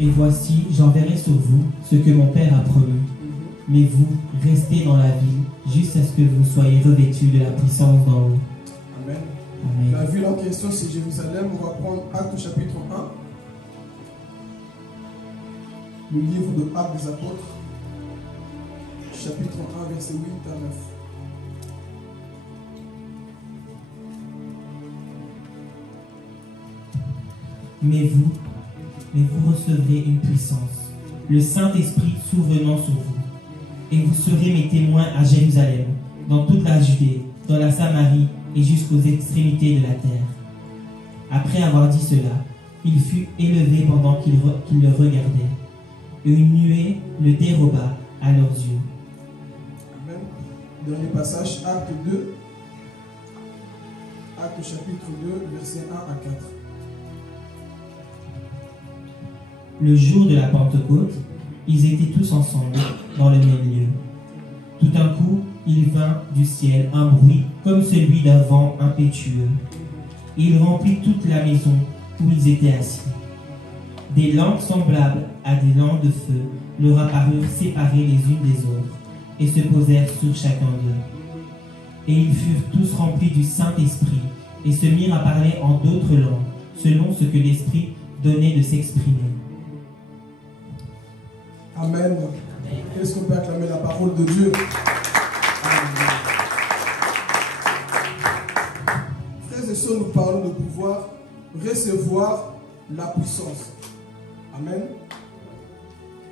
Et voici, j'enverrai sur vous ce que mon Père a promis. Mais vous, restez dans la ville, jusqu'à ce que vous soyez revêtus de la puissance d'en haut. Amen. Amen. La ville en question, c'est Jérusalem. On va prendre Actes chapitre 1. Le livre de Actes des Apôtres. Chapitre 1, verset 8 à 9. Mais vous recevrez une puissance, le Saint-Esprit souvenant sur vous. Et vous serez mes témoins à Jérusalem, dans toute la Judée, dans la Samarie et jusqu'aux extrémités de la terre. Après avoir dit cela, il fut élevé pendant qu'il le regardait, et une nuée le déroba à leurs yeux. Amen. Dernier passage, Acte 2. Acte chapitre 2, versets 1 à 4. Le jour de la Pentecôte, ils étaient tous ensemble dans le même lieu. Tout d'un coup, il vint du ciel un bruit comme celui d'un vent impétueux. Et il remplit toute la maison où ils étaient assis. Des lampes semblables à des lampes de feu leur apparurent séparées les unes des autres et se posèrent sur chacun d'eux. Et ils furent tous remplis du Saint-Esprit et se mirent à parler en d'autres langues, selon ce que l'Esprit donnait de s'exprimer. Amen. Est-ce qu'on peut acclamer la parole de Dieu? Amen. Frères et sœurs, nous parlons de pouvoir recevoir la puissance. Amen.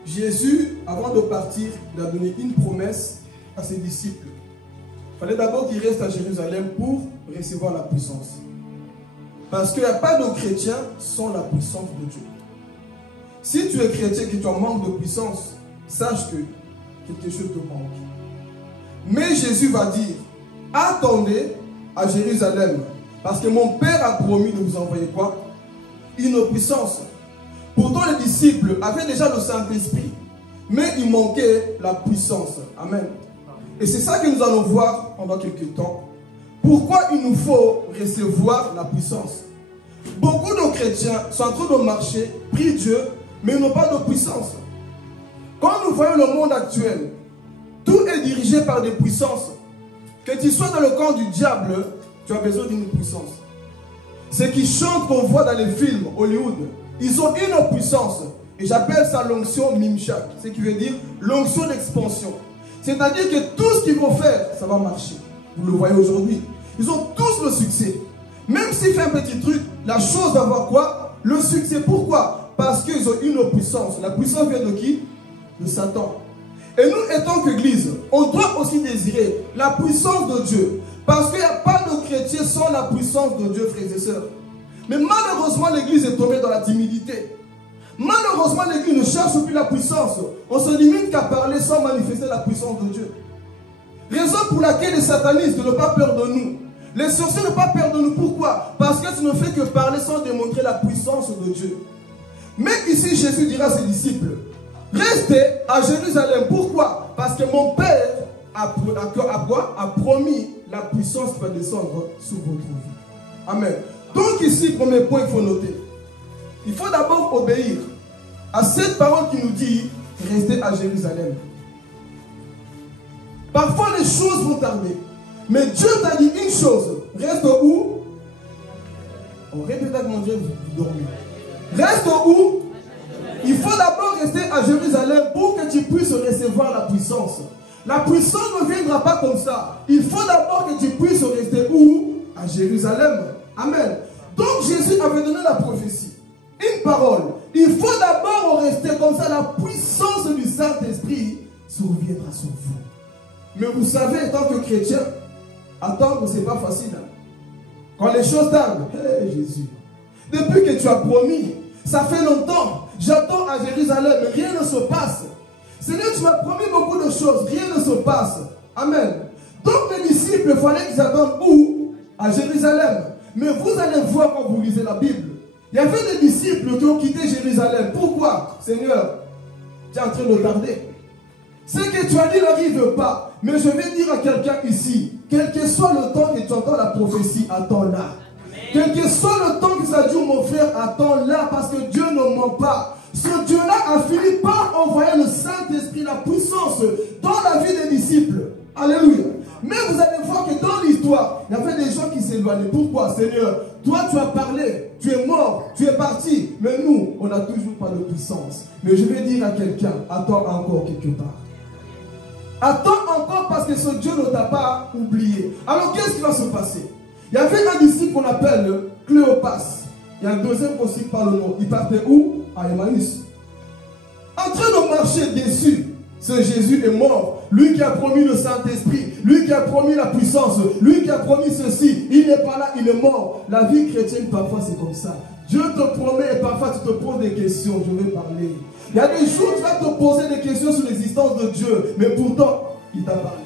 Jésus, avant de partir, il a donné une promesse à ses disciples. Il fallait d'abord qu'ils restent à Jérusalem pour recevoir la puissance. Parce qu'il n'y a pas de chrétien sans la puissance de Dieu. Si tu es chrétien et que tu en manques de puissance, sache que quelque chose te manque. Mais Jésus va dire, attendez à Jérusalem, parce que mon Père a promis de vous envoyer quoi? Une puissance. Pourtant les disciples avaient déjà le Saint-Esprit, mais il manquait la puissance. Amen. Et c'est ça que nous allons voir pendant quelques temps. Pourquoi il nous faut recevoir la puissance? Beaucoup de chrétiens sont en train de marcher, prient Dieu, mais ils n'ont pas de puissance. Quand nous voyons le monde actuel, tout est dirigé par des puissances. Que tu sois dans le camp du diable, tu as besoin d'une puissance. Ceux qui chantent qu'on voit dans les films Hollywood, ils ont une puissance. Et j'appelle ça l'onction Mimshak, ce qui veut dire l'onction d'expansion. C'est-à-dire que tout ce qu'ils vont faire, ça va marcher. Vous le voyez aujourd'hui. Ils ont tous le succès. Même s'il fait un petit truc, la chose va avoir quoi? Le succès. Pourquoi? Parce qu'ils ont une puissance. La puissance vient de qui? De Satan. Et nous, étant qu'Église, on doit aussi désirer la puissance de Dieu. Parce qu'il n'y a pas de chrétien sans la puissance de Dieu, frères et sœurs. Mais malheureusement, l'Église est tombée dans la timidité. Malheureusement, l'Église ne cherche plus la puissance. On se limite qu'à parler sans manifester la puissance de Dieu. Raison pour laquelle les satanistes n'ont pas peur de nous. Les sorciers n'ont pas peur de nous. Pourquoi? Parce que tu ne fais que parler sans démontrer la puissance de Dieu. Mais ici, Jésus dira à ses disciples, restez à Jérusalem. Pourquoi? Parce que mon Père a promis la puissance qui va descendre sur votre vie. Amen. Donc ici, premier point qu'il faut noter. Il faut d'abord obéir à cette parole qui nous dit, restez à Jérusalem. Parfois les choses vont tarder. Mais Dieu t'a dit une chose. Reste où? On répète avec mon Dieu, vous dormez. Reste où? Il faut d'abord rester à Jérusalem pour que tu puisses recevoir la puissance. La puissance ne viendra pas comme ça. Il faut d'abord que tu puisses rester où? À Jérusalem. Amen. Donc Jésus avait donné la prophétie. Une parole. Il faut d'abord rester comme ça. La puissance du Saint-Esprit surviendra sur vous. Mais vous savez, en tant que chrétien, attendre, ce n'est pas facile. Quand les choses tardent, hey, Jésus. Depuis que tu as promis, ça fait longtemps. J'attends à Jérusalem, mais rien ne se passe. Seigneur, tu m'as promis beaucoup de choses, rien ne se passe. Amen. Donc les disciples, il fallait qu'ils attendent où? À Jérusalem. Mais vous allez voir quand vous lisez la Bible. Il y avait des disciples qui ont quitté Jérusalem. Pourquoi? Seigneur, tu es en train de tarder. Ce que tu as dit n'arrive pas. Mais je vais dire à quelqu'un ici, quel que soit le temps que tu entends la prophétie, attends-la. Quel que soit le temps que ça dure, mon frère, attends-la, parce que Dieu ne ment pas. ce Dieu-là a fini par envoyer le Saint-Esprit, la puissance dans la vie des disciples. Alléluia. Mais vous allez voir que dans l'histoire, il y avait des gens qui s'éloignaient. Pourquoi, Seigneur? Toi, tu as parlé, tu es mort, tu es parti. Mais nous, on n'a toujours pas de puissance. Mais je vais dire à quelqu'un, attends encore quelque part. Attends encore parce que ce Dieu ne t'a pas oublié. Alors, qu'est-ce qui va se passer? Il y avait un disciple qu'on appelle Cléopas. Il y a un deuxième aussi qui parle le nom. Il partait où? À Emmaüs. En train de marcher déçu. Ce Jésus est mort. Lui qui a promis le Saint-Esprit, lui qui a promis la puissance, lui qui a promis ceci, il n'est pas là, il est mort. La vie chrétienne, parfois, c'est comme ça. Dieu te promet et parfois tu te poses des questions. Je vais parler. Il y a des jours où tu vas te poser des questions sur l'existence de Dieu, mais pourtant, il t'a parlé.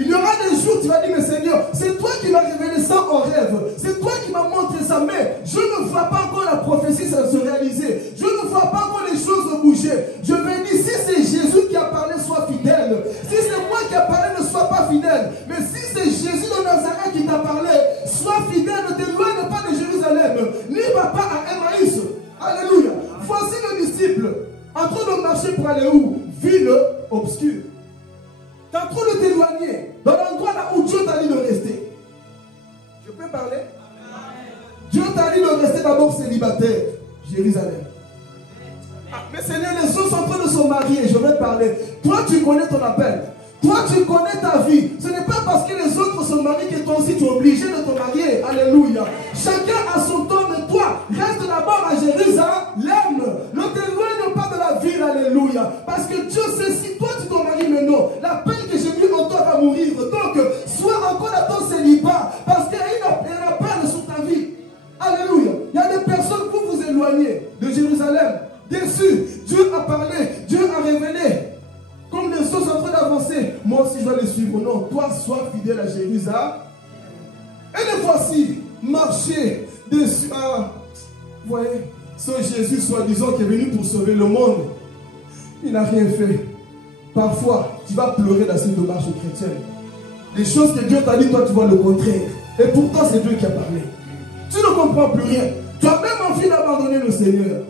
Il y aura des jours où tu vas dire, mais Seigneur, c'est toi qui m'as révélé ça en rêve. C'est toi qui m'as montré ça, mais je ne vois pas encore la prophétie se réaliser. Je ne vois pas encore les choses bouger. Je vais dire, si c'est Jésus qui a parlé, sois fidèle. Si c'est moi qui a parlé, ne sois pas fidèle. Mais si c'est Jésus de Nazareth qui t'a parlé, sois fidèle, ne t'éloigne pas de Jérusalem. N'y va pas à Emmaüs. Alléluia. Voici le disciple en train de marcher pour aller où? Ville obscure. Tu es en train de t'éloigner dans l'endroit là où Dieu t'a dit de rester. Je peux parler? Dieu t'a dit de rester d'abord célibataire. Jérusalem. Ah, mais Seigneur, les autres sont en train de se marier. Je vais parler. Toi, tu connais ton appel. Toi, tu connais ta vie. Ce n'est pas parce que les autres se marient que toi aussi tu es obligé de te marier. Alléluia. Chacun a son temps, mais toi, reste d'abord à Jérusalem. Ne t'éloigne pas de la ville. Alléluia. Parce que Dieu sait si toi tu te maries maintenant, la peine que j'ai mis en toi va mourir. Donc, sois encore dans ton célibat. Parce qu'il y a une peine sur ta vie. Alléluia. Il y a des personnes vous vous éloignez de Jérusalem. Déçus. Dieu a parlé. Dieu a révélé. Comme les autres sont en train d'avancer, moi aussi je dois les suivre. Non, toi sois fidèle à Jérusalem. Et les voici, marcher dessus. Ah, vous voyez, ce Jésus soi-disant qui est venu pour sauver le monde, il n'a rien fait. Parfois, tu vas pleurer dans cette marche chrétienne. Les choses que Dieu t'a dit, toi tu vois le contraire. Et pourtant c'est Dieu qui a parlé. Tu ne comprends plus rien. Tu as même envie d'abandonner le Seigneur.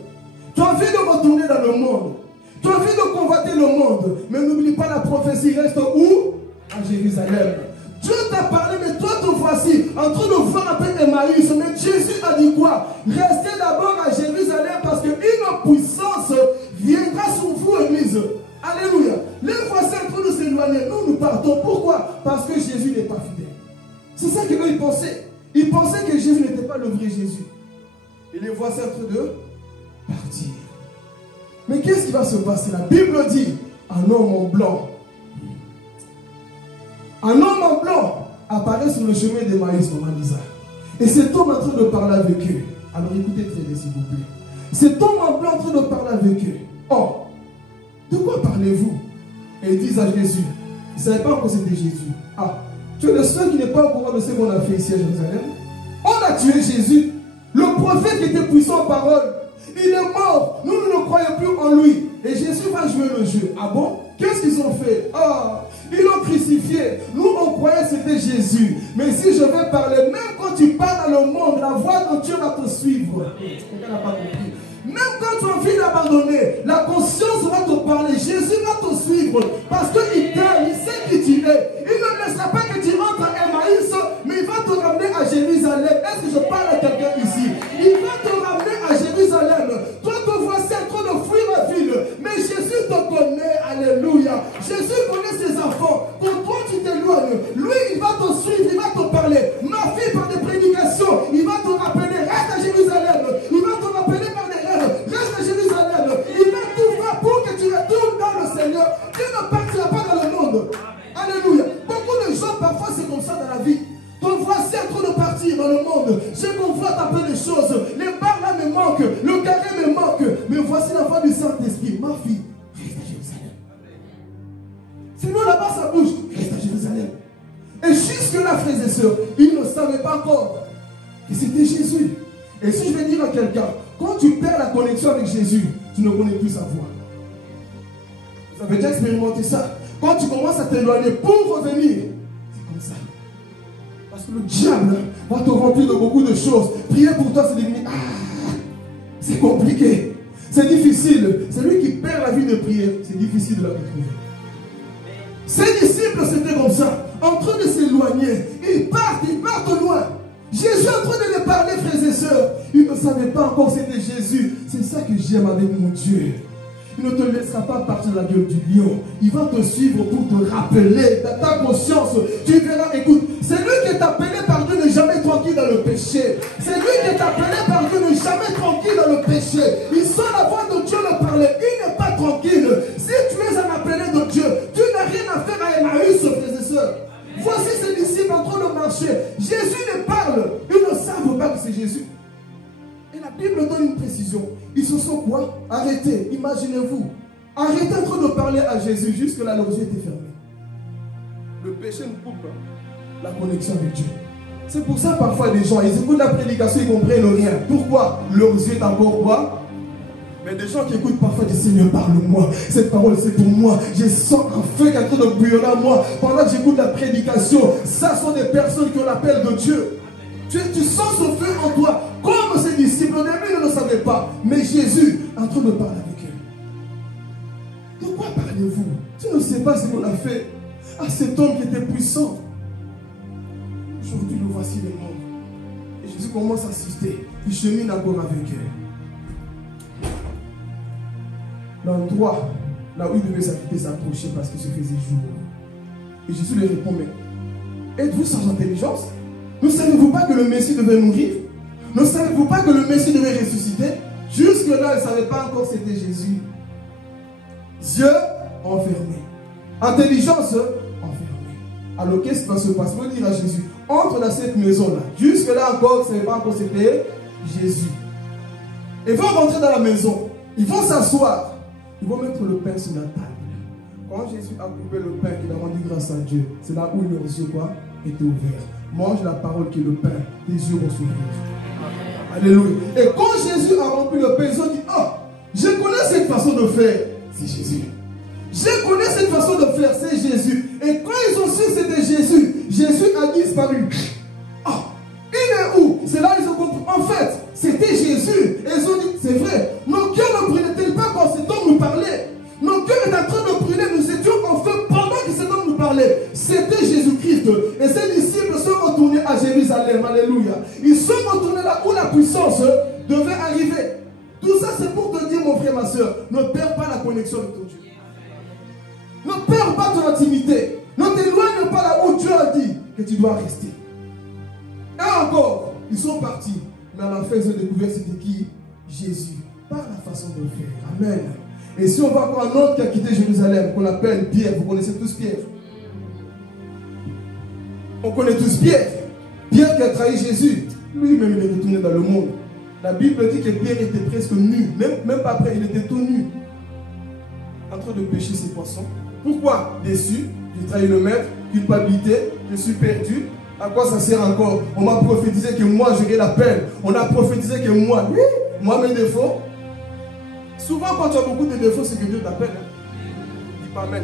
Tu as envie de retourner dans le monde. Tu as envie de convoiter le monde, mais n'oublie pas la prophétie reste où? À Jérusalem. Dieu t'a parlé, mais toi te voici en train de voir un peu Emmaüs. Mais Jésus a dit quoi? Restez d'abord à Jérusalem parce qu'une puissance viendra sur vous, Église. Alléluia. Les voici en train de s'éloigner. Nous partons. Pourquoi? Parce que Jésus n'est pas fidèle. C'est ça qu'eux ils pensaient. Ils pensaient que Jésus n'était pas le vrai Jésus. Et les voici en train de partir. Mais qu'est-ce qui va se passer? La Bible dit, un homme en blanc. Un homme en blanc apparaît sur le chemin d'Emmaüs, maman Lisa. Et cet homme est en train de parler avec eux. Alors écoutez très bien, s'il vous plaît. Cet homme en blanc est en train de parler avec eux. Oh, de quoi parlez-vous? Et ils disent à Jésus, ils ne savaient pas encore c'était Jésus. Ah, tu es le seul qui n'est pas au courant de ce qu'on a fait ici à Jérusalem. On a tué Jésus, le prophète qui était puissant en parole. Il est mort. Nous ne croyons plus en lui. Et Jésus va jouer le jeu. Ah bon? Qu'est-ce qu'ils ont fait? Ah, ils l'ont crucifié. Nous, on croyait que c'était Jésus. Mais si je vais parler, même quand tu parles dans le monde, la voix de Dieu va te suivre. Quelqu'un n'a pas compris. Même quand tu as envie d'abandonner, la conscience va te parler. Jésus va te suivre. Parce qu'il t'aime, il sait qui tu es. Il ne laissera pas que tu entres à Emmaüs, mais il va te ramener à Jérusalem. Est-ce que je parle à quelqu'un ici? Il va te ramener à Jérusalem. Toi, te voici en train de fuir la ville. Mais Jésus te connaît. Alléluia. Jésus connaît ses enfants. Quand toi, tu t'éloignes, lui, il va te suivre, il va te parler. Ma fille, par des prédications, il va te rappeler. Reste à Jérusalem. Il va te rappeler par des rêves. Reste à Jérusalem. Il va tout faire pour que tu retournes dans le Seigneur. Tu ne partiras pas dans le monde. Alléluia. Beaucoup de gens, parfois, c'est comme ça dans la vie. Te voici en train de partir dans le monde. Je convoite un peu les choses. Les barres là me manquent. Le carré me manque. Mais voici la voix du Saint-Esprit. Ma fille, reste à Jérusalem. Sinon là-bas ça bouge. Reste à Jérusalem. Et jusque-là, frères et sœurs, ils ne savaient pas encore que c'était Jésus. Et si je vais dire à quelqu'un, quand tu perds la connexion avec Jésus, tu ne connais plus sa voix. Vous avez déjà expérimenté ça? Quand tu commences à t'éloigner pour revenir, c'est comme ça. Parce que le diable va te remplir de beaucoup de choses. Prier pour toi, c'est devenu c'est compliqué. c'est difficile. Celui qui perd la vie de prière, c'est difficile de la retrouver. Ces disciples, c'était comme ça, en train de s'éloigner. Ils partent loin. Jésus est en train de les parler, frères et sœurs. Ils ne savaient pas encore que c'était Jésus. C'est ça que j'aime avec mon Dieu. Il ne te laissera pas partir de la gueule du lion. Il va te suivre pour te rappeler dans ta conscience. Tu verras, écoute, c'est lui qui est appelé par Dieu n'est jamais tranquille dans le péché. C'est lui qui est appelé par Dieu n'est jamais tranquille dans le péché. Il sent la voix de Dieu le parler. Il n'est pas tranquille. Si tu es un appelé de Dieu, tu n'as rien à faire à Emmaüs, frères et sœurs. Voici ces disciples en train de marcher. Jésus les parle. Ils ne savent pas que c'est Jésus. Et la Bible donne une précision. Ils se sont quoi? Arrêtés. Imaginez-vous. Arrêtez en train de parler à Jésus. Jusque là, leurs yeux étaient fermés. Le péché nous coupe la connexion avec Dieu. C'est pour ça parfois les gens, ils écoutent la prédication, ils ne comprennent rien. Pourquoi? Leurs yeux est encore quoi? Mais des gens qui écoutent parfois disent Seigneur, parle-moi. Cette parole, c'est pour moi. Je sens un feu qui est en train de bouillonner à moi. Pendant que j'écoute la prédication, ça sont des personnes qui ont l'appel de Dieu. Tu sens ce feu en toi. Comme ces disciples, au début, ils ne le savaient pas. Mais Jésus est en train de parler avec eux. De quoi parlez-vous? Tu ne sais pas ce qu'on a fait à cet homme qui était puissant. Aujourd'hui, le voici le monde. Et Jésus commence à assister. Il chemine encore avec eux. L'endroit là où il devait s'approcher parce qu'il se faisait jour. Et Jésus lui répond, mais êtes-vous sans intelligence? Ne savez-vous pas que le Messie devait mourir? Ne savez-vous pas que le Messie devait ressusciter? Jusque-là, ils ne savaient pas encore que c'était Jésus. Yeux enfermés. Intelligence enfermée. Alors qu'est-ce qui va se passer? Il va dire à Jésus, entre dans cette maison-là. Jusque-là encore, ils ne savaient pas encore que c'était Jésus. Ils vont rentrer dans la maison. Ils vont s'asseoir. Ils vont mettre le pain sur la table. Quand Jésus a coupé le pain, qu'il a rendu grâce à Dieu, c'est là où leurs yeux étaient ouverts. Mange la parole qui est le pain, tes yeux vont s'ouvrir. Alléluia. Et quand Jésus a rempli le pain, ils ont dit, oh, je connais cette façon de faire, c'est Jésus. Je connais cette façon de faire, c'est Jésus. Et quand ils ont su que c'était Jésus, Jésus a disparu. Oh, il est où? C'est là qu'ils ont compris. En fait, c'était Jésus. Et ils ont dit, c'est vrai. Nos cœurs ne brûlaient pas quand cet homme nous parlait. Nos cœurs étaient en train de brûler. Nous étions en feu pendant que cet homme nous parlait. C'était Jésus-Christ. Et ses disciples sont retournés à Jérusalem. Alléluia. Ils sont retournés là où la puissance devait arriver. Tout ça, c'est pour te dire, mon frère, ma soeur, ne perds pas la connexion avec ton Dieu. Ne perds pas ton intimité. Ne t'éloigne pas là où Dieu a dit que tu dois rester. Et encore, ils sont partis. Mais à la fin, ils ont découvert c'était qui? Jésus. Par la façon de faire. Amen. Et si on voit encore un autre qui a quitté Jérusalem, qu'on appelle Pierre, vous connaissez tous Pierre. On connaît tous Pierre. Pierre qui a trahi Jésus. Lui-même, il est retourné dans le monde. La Bible dit que Pierre était presque nu. Même pas après, il était tout nu. En train de pêcher ses poissons. Pourquoi? Déçu. J'ai trahi le maître. Culpabilité. Je suis perdu. À quoi ça sert encore? On m'a prophétisé que moi j'aurai la peine. On a prophétisé que moi, oui, moi mes défauts. Souvent quand tu as beaucoup de défauts, c'est que Dieu t'appelle. Dis pas amen.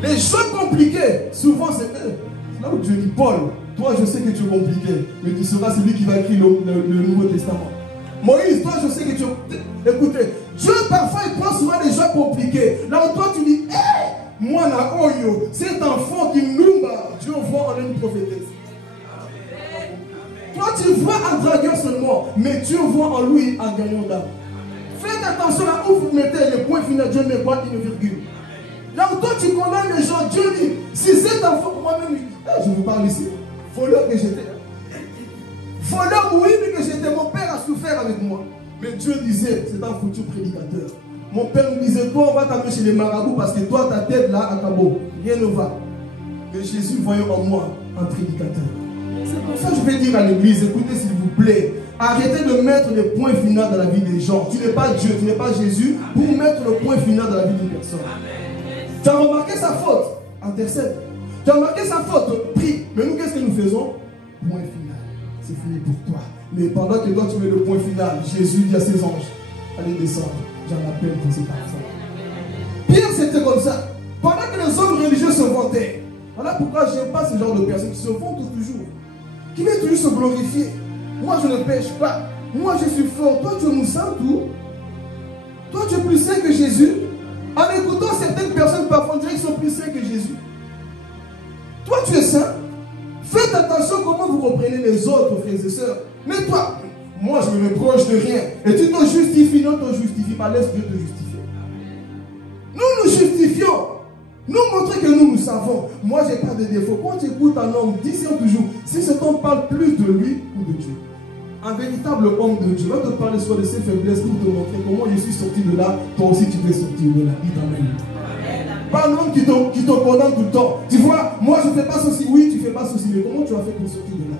Les choses compliquées, souvent c'est eux. C'est là où Dieu dit, Paul, toi je sais que tu es compliqué, mais tu seras celui qui va écrire le Nouveau Testament. Moïse, toi je sais que tu es... Écoutez, Dieu parfois il prend souvent des choses compliquées. Là où toi tu dis, hé, moi na oyo, cet enfant qui nous bat, Dieu voit en une prophétesse. Toi tu vois un dragueur seulement, mais Dieu voit en lui un gagnant d'âme. Faites attention là où vous mettez le point final, Dieu met pas une virgule. Là où toi tu condamnes les gens, Dieu dit, si cet enfant, moi-même, je vous parle ici, voleur que j'étais. Voleur, oui, mais que j'étais, mon père a souffert avec moi. Mais Dieu disait, c'est un futur prédicateur. Mon père me disait, toi on va t'amener chez les marabouts parce que toi ta tête là à Cabo, rien ne va. Mais Jésus voyait en moi un prédicateur. C'est pour ça que je vais dire à l'église, écoutez s'il vous plaît, arrêtez de mettre les points finaux dans la vie des gens. Tu n'es pas Dieu, tu n'es pas Jésus pour mettre le point final dans la vie d'une personne. Tu as remarqué sa faute, intercède. Tu as remarqué sa faute, prie. Mais nous qu'est-ce que nous faisons? Point final, c'est fini pour toi. Mais pendant que toi tu mets le point final, Jésus dit à ses anges, allez descendre, j'en appelle pour cet enfant. Pierre c'était comme ça. Pendant que les hommes religieux se vantaient, voilà pourquoi je n'aime pas ce genre de personnes qui se vantent toujours. Qui veulent toujours se glorifier. Moi je ne pêche pas. Moi je suis fort. Toi tu nous sens tout. Jésus, en écoutant certaines personnes, parfois on dirait qu'ils sont plus saints que Jésus. Toi, tu es saint. Faites attention comment vous reprenez les autres, frères et sœurs. Mais toi, moi, je me reproche de rien. Et tu te justifies, non, te justifie pas. Laisse Dieu te justifier. Nous nous justifions. Nous montrer que nous savons. Moi, je n'ai pas de défaut. Quand tu écoutes un homme, dis toujours, si cet homme parle plus de lui ou de Dieu, un véritable homme de Dieu va te parler soit de ses faiblesses pour te montrer comment je suis sorti de là, toi aussi tu peux sortir de là. Dis Amen. Pas un homme qui te condamne tout le temps. Tu vois, moi je ne fais pas ceci. Oui, tu ne fais pas ceci, mais comment tu as fait pour sortir de là?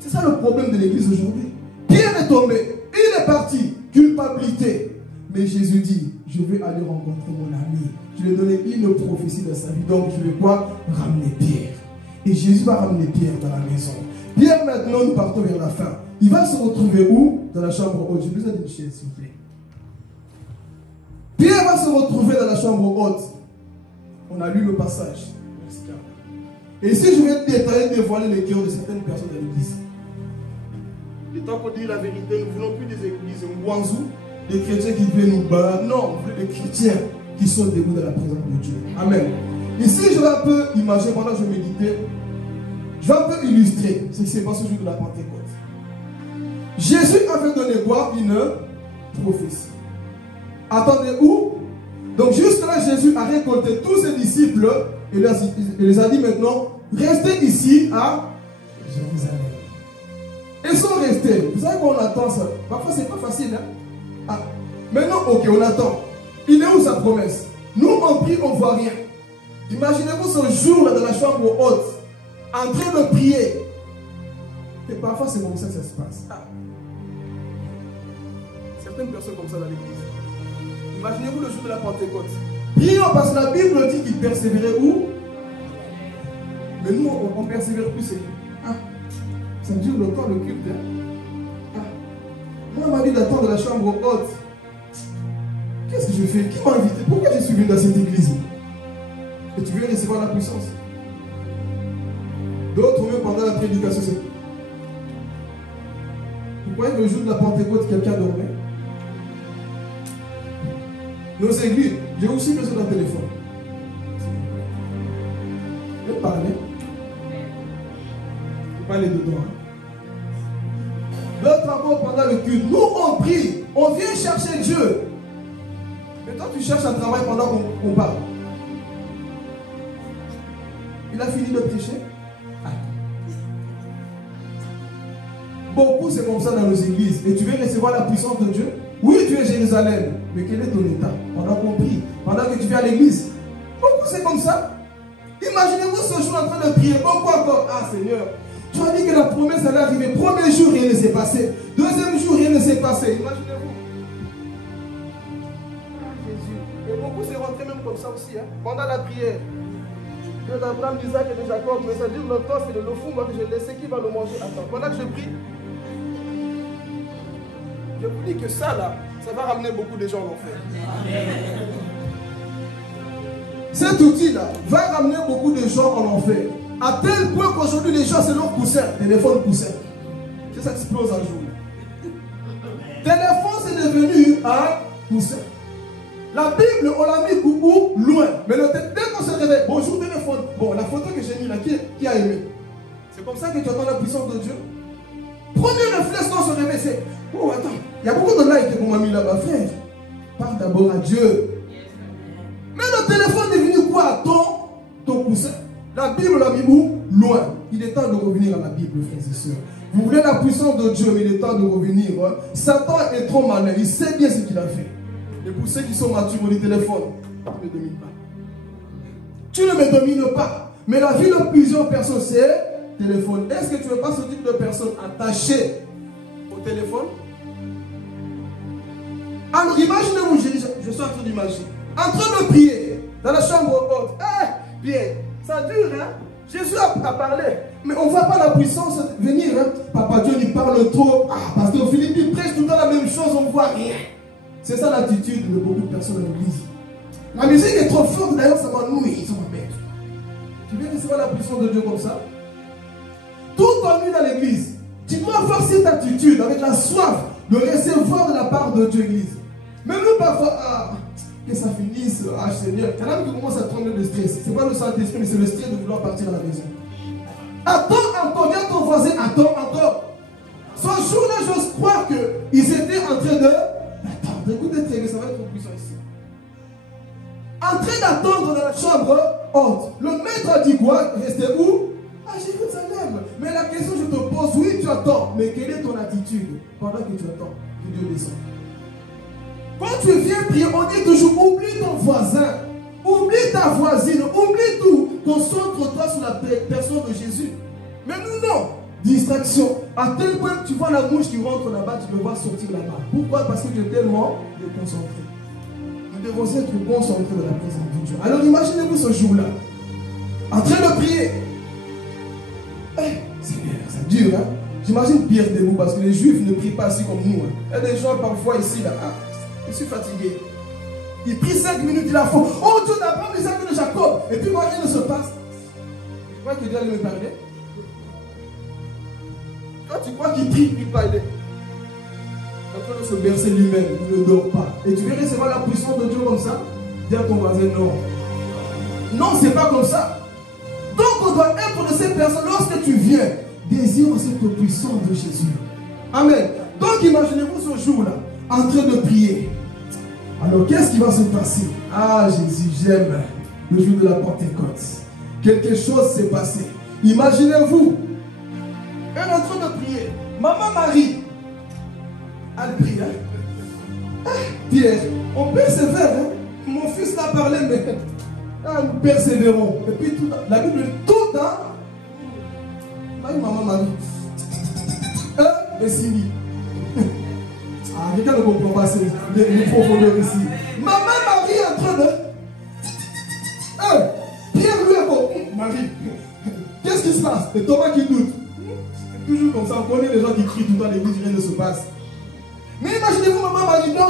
C'est ça le problème de l'église aujourd'hui. Pierre est tombé, il est parti, culpabilité. Mais Jésus dit, je vais aller rencontrer mon ami. Je lui ai donné une prophétie dans sa vie. Donc je vais quoi? Ramener Pierre. Et Jésus va ramener Pierre dans la maison. Pierre, maintenant, nous partons vers la fin. Il va se retrouver où? Dans la chambre haute. J'ai besoin d'une chaise, s'il vous plaît. Pierre va se retrouver dans la chambre haute. On a lu le passage. Et ici, je vais détailler, dévoiler les cœurs de certaines personnes de l'église. Le temps qu'on dit la vérité, nous ne voulons plus des églises Mwanzou, des chrétiens qui viennent nous battre. Non, nous voulons des chrétiens qui sont debout dans la présence de Dieu. Amen. Ici, je vais un peu imaginer, pendant que je méditais, je vais un peu illustrer ce qui s'est passé au jour de la Pentecôte. Jésus avait donné quoi? Une prophétie. Attendez, où? Donc jusque là, Jésus a récolté tous ses disciples et les a dit maintenant, restez ici à Jérusalem. Ils sont restés. Vous savez qu'on attend ça? Parfois, c'est pas facile. Hein? Ah. Maintenant, ok, on attend. Il est où sa promesse? Nous, on prie, on ne voit rien. Imaginez-vous ce jour-là dans la chambre haute, en train de prier. Et parfois, c'est comme ça que ça se passe. Ah. Certaines personnes comme ça dans l'église. Imaginez-vous le jour de la Pentecôte. Prions parce que la Bible dit qu'il persévérait où? Mais nous, on ne persévère plus. Ah. Ça dure longtemps le culte. Hein? Ah. Moi, on m'a dit d'attendre dans la chambre haute. Qu'est-ce que je fais? Qui m'a invité? Pourquoi je suis venu dans cette église? Et tu veux recevoir la puissance. D'autres, même pendant la prédication, c'est... Vous croyez que le jour de la Pentecôte, quelqu'un dormait? Nos églises, j'ai aussi besoin d'un téléphone. Je vais parler. Je vais parler dedans. D'autres encore pendant le culte. Nous, on prie. On vient chercher Dieu. Mais toi, tu cherches un travail pendant qu'on parle. Il a fini de prêcher. Ah. Beaucoup, c'est comme ça dans nos églises. Et tu veux recevoir la puissance de Dieu? Oui, tu es Jérusalem. Mais quel est ton état? Pendant qu'on prie, pendant que tu viens à l'église. Beaucoup, c'est comme ça. Imaginez-vous ce jour en train de prier. Beaucoup encore. Ah, Seigneur, tu as dit que la promesse allait arriver. Premier jour, rien ne s'est passé. Deuxième jour, rien ne s'est passé. Imaginez-vous. Jésus. Et beaucoup s'est rentré même comme ça aussi. Hein? Pendant la prière. Dieu d'Abraham, d'Isaac et de Jacob. Mais ça dure longtemps, c'est le fou, moi que je laisse. Qui va le manger? Attends, pendant que je prie, je vous dis que ça là, ça va ramener beaucoup de gens en enfer. Cet outil là va ramener beaucoup de gens en enfer. À tel point qu'aujourd'hui les gens c'est leur coussin, téléphone coussin. Que ça explose un jour. Téléphone c'est devenu un coussin. La Bible on l'a mis où? Loin. Mais dès qu'on se réveille, bonjour téléphone. Bon, la photo que j'ai mis là, qui a aimé? C'est comme ça que tu attends la puissance de Dieu. Premier réflexe quand on se réveille, c'est oh attends, il y a beaucoup de likes qu'on m'a mis là-bas, frère. Parle d'abord à Dieu. Mais le téléphone est venu quoi? Ton coussin. La Bible l'a mis où? Loin. Il est temps de revenir à la Bible, frères et sœurs. Vous voulez la puissance de Dieu, mais il est temps de revenir. Hein? Satan est trop malin, il sait bien ce qu'il a fait. Et pour ceux qui sont matures, on dit téléphone, tu ne me domines pas. Tu ne me domines pas. Mais la vie de plusieurs personnes, c'est téléphone. Est-ce que tu ne veux pas ce type de personne attachée au téléphone? Alors imaginez-vous, je suis en train d'imaginer, en train de prier dans la chambre haute. Eh, bien, ça dure, hein? Jésus a parlé, mais on ne voit pas la puissance venir. Hein? Papa Dieu lui parle trop. Ah, parce que Philippe il prêche tout le temps la même chose, on ne voit rien. C'est ça l'attitude de beaucoup de personnes dans l'église. La musique est trop forte, d'ailleurs ça m'ennuie, ça m'embête. Tu veux recevoir la puissance de Dieu comme ça? Tout ennui dans l'église. Tu dois avoir cette attitude avec la soif de recevoir de la part de Dieu, l'église. Mais nous, parfois, que ça finisse, Seigneur. Il y en a qui commencent à prendre le stress. Ce n'est pas le Saint-Esprit, mais c'est le stress de vouloir partir à la maison. Attends encore, viens ton voisin, attends encore. Ce jour-là, j'ose croire qu'ils étaient en train de... Attends, écoutez très bien, ça va être puissant ici. En train d'attendre dans la chambre haute. Le maître a dit quoi? Restez où? À Jérusalem. Mais la question je te pose, oui, tu attends. Mais quelle est ton attitude pendant que tu attends que Dieu descende? Quand tu viens prier, on dit toujours, oublie ton voisin. Oublie ta voisine. Oublie tout. Concentre-toi sur la personne de Jésus. Mais nous, non. Distraction. À tel point que tu vois la mouche qui rentre là-bas, tu le vois sortir là-bas. Pourquoi? Parce que tu es tellement déconcentré. Nous devons être concentrés dans la présence de Dieu. Alors imaginez-vous ce jour-là, en train de prier. Seigneur, ça dure, hein? J'imagine Pierre debout parce que les Juifs ne prient pas assis comme nous. Hein. Il y a des gens parfois ici, là, je suis fatigué. Il prie 5 minutes, il a faim. Oh Dieu d'Abraham, Isaac de Jacob. Et puis moi, rien ne se passe. Tu crois que Dieu allait me parler? Quand tu crois qu'il prie, il parle. Il est en train de se bercer lui-même, il ne dort pas. Et tu veux recevoir la puissance de Dieu comme ça? Dis à ton voisin non. Non, c'est pas comme ça. Donc on doit être de ces personnes, lorsque tu viens, désire cette puissance de Jésus. Amen. Donc imaginez-vous ce jour-là, en train de prier. Alors qu'est-ce qui va se passer? Ah Jésus, j'aime le jour de la Pentecôte. Quelque chose s'est passé. Imaginez-vous, elle est en train de prier. Maman Marie, elle prie. Hein? Pierre, on persévère. Hein? Mon fils l'a parlé, mais nous persévérons. Et puis tout, la Bible dit tout dans maman Marie. Et Sylvie. Ah, quelqu'un ne comprend pas les profondeurs ici. Maman Marie est en train de... Pierre lui est bon. Marie, qu'est-ce qui se passe? Et Thomas qui doute. C'est toujours comme ça, on connaît les gens qui crient tout le temps, l'église, rien ne se passe. Mais imaginez-vous, maman Marie, non.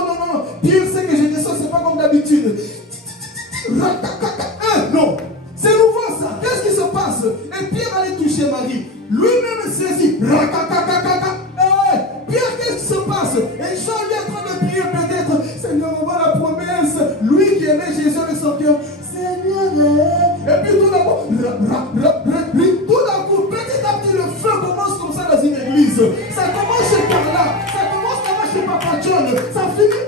Pierre sait que j'ai des choses, c'est pas comme d'habitude. Non, c'est nouveau ça. Qu'est-ce qui se passe? Et Pierre allait toucher Marie. Lui-même saisit. Pierre, qu'est-ce qui se passe? Et Jean lui est en train de prier peut-être. Seigneur, on voit la promesse. Lui qui aimait Jésus avec son cœur. Seigneur. Et puis tout d'un coup, petit à petit, le feu commence comme ça dans une église. Ça commence par là. Ça commence là-bas chez Papa John. Ça finit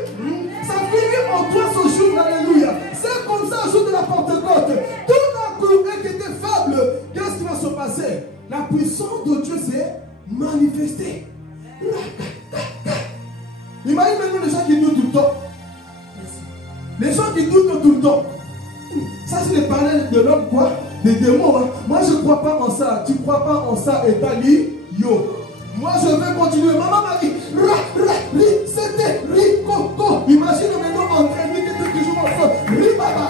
en toi ce jour. Alléluia. C'est comme ça, le jour de la Pentecôte. Tout d'un coup, un qui était faible, qu'est-ce qui va se passer? La puissance de Dieu s'est manifestée. Imagine maintenant les gens qui doutent tout le temps. Les gens qui doutent tout le temps. Ça, c'est les paroles de l'homme, quoi? Des démons. Hein? Moi, je ne crois pas en ça. Tu ne crois pas en ça, et t'as dit, yo. Moi, je vais continuer. Maman m'a dit, c'était ricoco. Imagine maintenant entraîné qui était toujours en feu. Ribaba,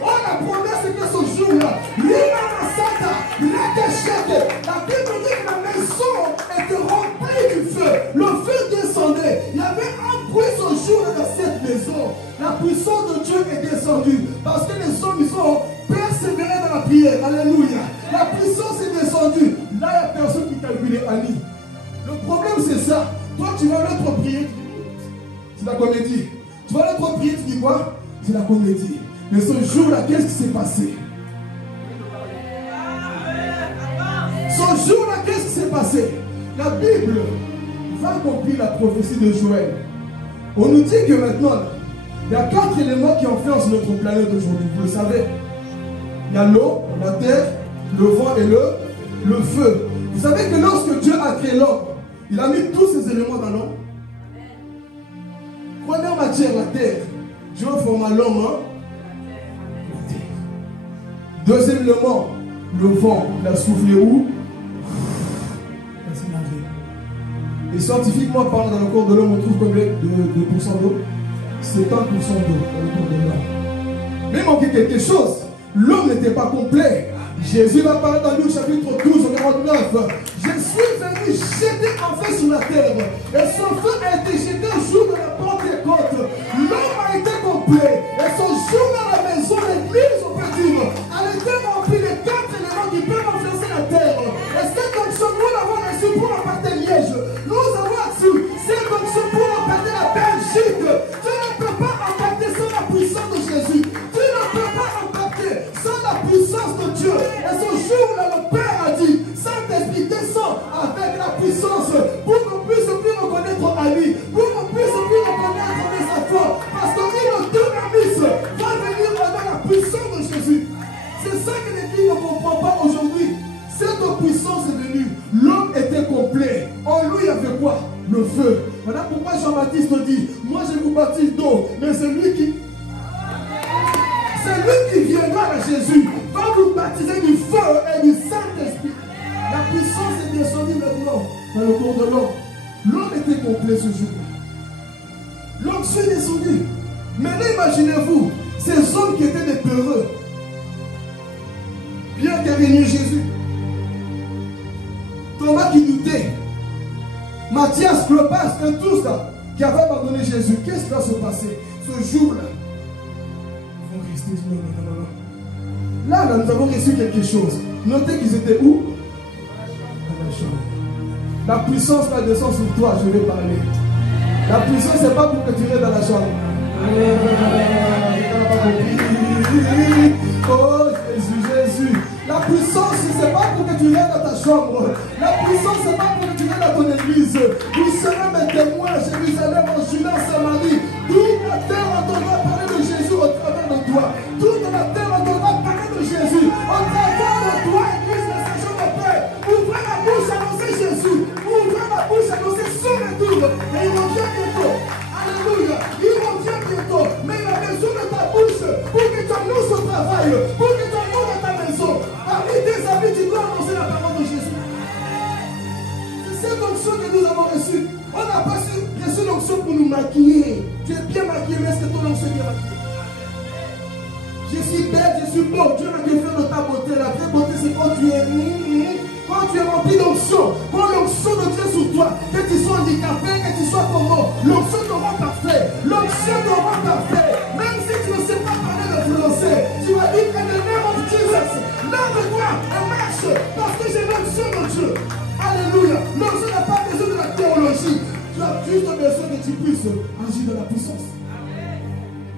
oh, la promesse c'est que ce jour-là, Ribaba Santa, la Bible dit que la maison était remplie du feu. Le feu descendait. Il y avait un bruit ce jour-là dans cette maison. La puissance de Dieu est descendue. Parce que les hommes, ils ont persévéré dans la prière. Alléluia. La puissance est descendue. Là, il n'y a personne qui calcule Annie. Le problème, c'est ça. Toi, tu vas l'autre prier, c'est la comédie. Tu vas l'autre prier, tu dis quoi? C'est la comédie. Mais ce jour-là, qu'est-ce qui s'est passé? Ce jour-là, qu'est-ce qui s'est passé? La Bible va accomplir la prophétie de Joël. On nous dit que maintenant, il y a 4 éléments qui influencent notre planète aujourd'hui. Vous le savez. Il y a l'eau, la terre, le vent et le feu. Vous savez que lorsque Dieu a créé l'homme, il a mis tous ces éléments dans l'homme. Première matière, la terre. Dieu forma l'homme en la terre. Deuxième élément, le vent. Il a soufflé où? Et scientifiquement parlant, dans le corps de l'homme, on trouve combien de pourcents d'eau? 70% d'eau dans le corps de l'homme. Mais il manquait quelque chose. L'homme n'était pas complet. Jésus va parler dans Luc chapitre 12, au 49. Je suis venu jeter un feu sur la terre. Et son feu a été jeté au jour de la Pentecôte. L'homme a été complet. Et son jour dans la maison, l'église, on peut dire, elle était remplie des 4 éléments qui peuvent influencer la terre. Et cette onction, nous l'avons reçue pour apporter Liège. Nous avons reçu cette onction pour apporter la Belgique. Tu ne peux pas impacter sans la puissance de Jésus. Tu ne peux pas impacter sans la puissance de Dieu. Et ce jour-là, le Père a dit, Saint-Esprit, descend avec la puissance pour qu'on puisse plus reconnaître à lui, pour qu'on puisse plus reconnaître de sa foi. Parce que le dynamisme va venir avec la puissance de Jésus. C'est ça que l'Église ne comprend pas aujourd'hui. Cette puissance est venue. L'homme était complet. En lui, il y avait quoi? Le feu. Voilà pourquoi Jean-Baptiste dit, moi je vous baptise d'eau, mais c'est lui qui viendra à Jésus, va vous baptiser du feu et du Saint-Esprit. La puissance est descendue maintenant dans le corps de l'homme. L'homme était complet ce jour-là. L'homme est descendu. Maintenant imaginez-vous, ces hommes qui étaient des peureux, Pierre qui a régné Jésus, Thomas qui doutait, Matthias, Clopas et tous là qui avaient abandonné Jésus. Qu'est-ce qui va se passer ce jour-là? Ils vont rester, non. Là, nous avons reçu quelque chose. Notez qu'ils étaient où? Dans la chambre. La puissance va descendre sur toi, je vais parler. La puissance, c'est pas pour que tu restes dans la chambre. Oh Jésus. La puissance, c'est pas pour que tu restes dans ta chambre. La puissance, c'est pas pour que tu restes dans ton église. Vous serez mes témoins à Jérusalem, en Judée, en Samarie. Toute la terre entendra parler de Jésus au travers de toi. Toute la terre entendra parler de Jésus au travers de toi, église de Saint-Jean de paix. Ouvrez la bouche, annoncez Jésus. Ouvrez la bouche, annoncez son retour. Et il revient bientôt. Alléluia. Il revient bientôt. Mais il a besoin de ta bouche pour que tu annonces au travail, pour que tu annonces à ta maison. Parmi tes amis, tu dois annoncer la parole de Jésus. C'est cette onction que nous avons reçue. On n'a pas reçu l'onction pour nous maquiller. Tu es bien maquillé, mais est-ce que ton onction est bien maquillée? Je suis belle, je suis beau. Dieu n'a que faire de ta beauté. La vraie beauté, c'est quand tu es rempli d'onction. Quand l'onction de Dieu sur toi, que tu sois handicapé, que tu sois comment, l'onction te rend parfait. L'onction te rend parfait. Même si tu ne sais pas parler le français, tu vas dire que le name of Jesus, lève-toi et marche. Parce que j'ai l'onction de Dieu. Alléluia. L'onction n'a pas besoin de la théologie. Tu as juste besoin que tu puisses agir dans la puissance.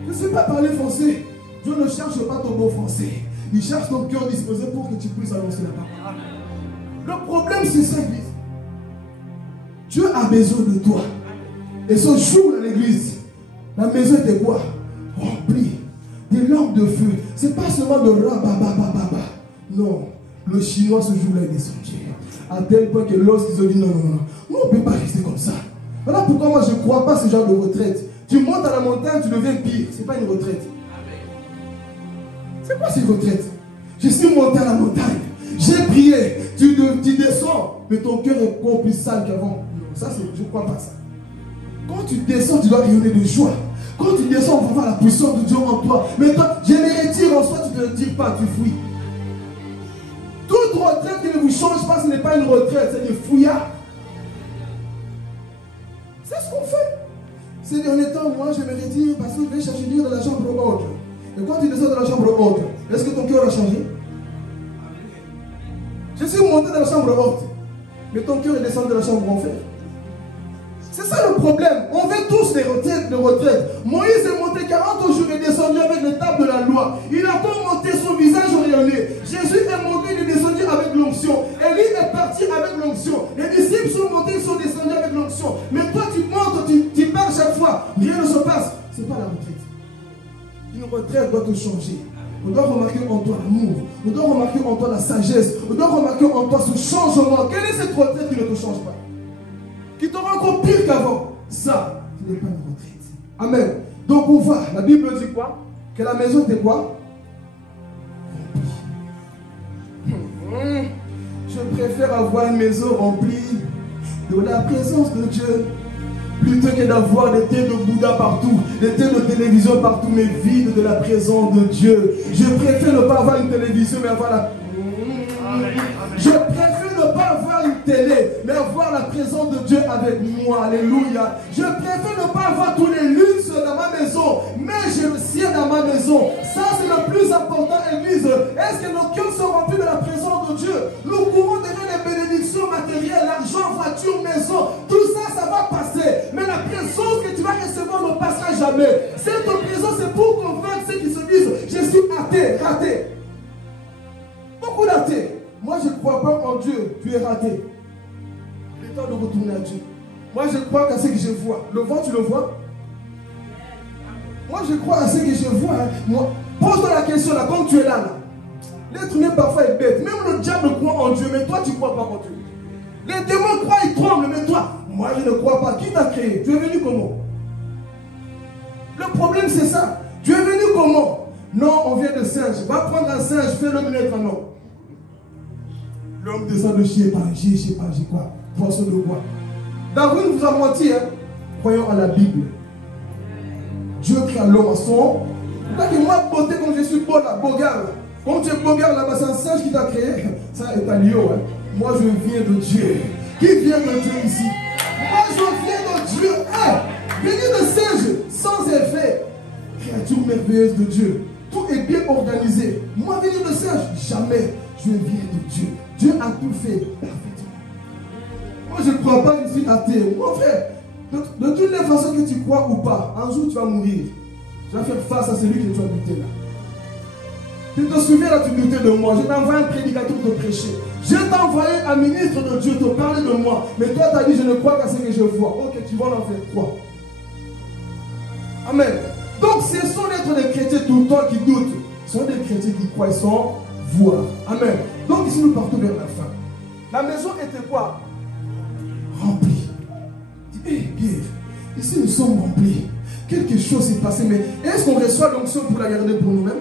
Je ne sais pas parler français. Dieu ne cherche pas ton bon français. Il cherche ton cœur disposé pour que tu puisses annoncer la parole. Le problème, c'est ça, l'église. Dieu a besoin de toi. Et ce jour à l'église, la maison était quoi? Remplie des lampes de feu. Ce n'est pas seulement de rababababa. Non, le chinois ce jour-là est descendu. À tel point que lorsqu'ils ont dit non, on ne peut pas rester comme ça. Voilà pourquoi moi je ne crois pas ce genre de retraite. Tu montes à la montagne, tu deviens pire. Ce n'est pas une retraite. C'est quoi cette retraite? Je suis monté à la montagne. J'ai prié. Tu descends. Mais ton cœur est encore plus sale qu'avant. Ça, je ne crois pas ça. Quand tu descends, tu dois rayonner de joie. Quand tu descends, on va voir la puissance de Dieu en toi. Mais toi, je me retire en soi, tu ne te retires pas, tu fuis. Toute retraite qui ne vous change pas, ce n'est pas une retraite, c'est des fouillards. C'est ce qu'on fait. Ces derniers temps, moi, je me retire parce que je vais chercher Dieu dans la chambre haute. Et quand tu descends dans la chambre haute, est-ce que ton cœur a changé? Je suis monté dans la chambre haute, mais ton cœur est descendu dans la chambre enfer. C'est ça le problème. On veut tous des retraites, Moïse est monté 40 jours et est descendu avec les tables de la loi. Il a encore monté son visage rayonné. Jésus est monté, il est descendu avec l'onction. Élie est parti avec l'onction. Les disciples sont montés, ils sont descendus avec l'onction. Mais toi, tu montes, tu pars chaque fois. Rien ne se passe. Ce n'est pas la retraite. Une retraite doit te changer. On doit remarquer en toi l'amour. On doit remarquer en toi la sagesse. On doit remarquer en toi ce changement. Quelle est cette retraite qui ne te change pas? Qui te rend encore pire qu'avant? Ça, ce n'est pas une retraite. Amen. Donc on voit, la Bible dit quoi? Que la maison était quoi? Remplie. Je préfère avoir une maison remplie de la présence de Dieu plutôt que d'avoir des têtes de Bouddha partout, des têtes de télévision partout, mais vides de la présence de Dieu. Je préfère ne pas avoir une télévision, mais avoir la... Je préfère ne pas avoir une télé, mais avoir la présence de Dieu avec moi. Alléluia. Je préfère ne pas avoir tous les luxes dans ma maison, mais j'ai le ciel dans ma maison. Ça, c'est le plus important, Église. Est-ce que nos cœurs sont remplis de la présence de Dieu? Nous courons derrière les bénédictions matérielles, l'argent, voiture, maison. Tout ça, ça va passer. Mais la présence que tu vas recevoir ne passera jamais. Cette prison, c'est pour convaincre ceux qui se disent, je suis athée, raté. Beaucoup d'athées. Moi, je ne crois pas en Dieu, tu es raté. Il est temps de retourner à Dieu. Moi, je crois qu'à ce que je vois. Le vent, tu le vois? Moi, je crois à ce que je vois. Hein. Moi, pose-toi la question, là, comme tu es là. L'être humain parfois est bête. Même le diable croit en Dieu, mais toi, tu ne crois pas en Dieu. Les démons croient, ils tremblent, mais toi, moi, je ne crois pas. Qui t'a créé? Tu es venu comment? Le problème, c'est ça. Tu es venu comment? Non, on vient de singe. Va prendre un singe, fais-le naître un homme. L'homme descend de chez quoi? Poisson de bois. Darwin vous a menti, hein? Croyons à la Bible. Dieu crée l'homme à son. Pas que moi, beauté comme je suis beau là, bogar là. Comme tu es bogar là-bas, c'est un singe qui t'a créé. Ça est un lion, hein? Moi, je viens de Dieu. Qui vient de Dieu ici? Moi, je viens de Dieu. Hein? Venir de singe, sans effet. Créature merveilleuse de Dieu. Tout est bien organisé. Moi, venir de singe, jamais. Je viens de Dieu. Dieu a tout fait parfaitement. Moi, je ne crois pas que je suis athée. Mon frère, de toutes les façons que tu crois ou pas, un jour tu vas mourir. Tu vas faire face à celui que tu as douté là. Tu te souviens là, tu doutais de moi. Je t'ai envoyé un prédicateur te prêcher. Je t'ai envoyé un ministre de Dieu te parler de moi. Mais toi, tu as dit, je ne crois qu'à ce que je vois. Ok, tu vas en faire quoi? Amen. Donc, ce sont des chrétiens tout le temps qui doutent. Ce sont des chrétiens qui croient sans voir. Amen. Donc, ici, nous partons vers la fin. La maison était quoi? Remplie. Hé, Pierre, ici, nous sommes remplis. Quelque chose s'est passé, mais est-ce qu'on reçoit l'onction pour la garder pour nous-mêmes?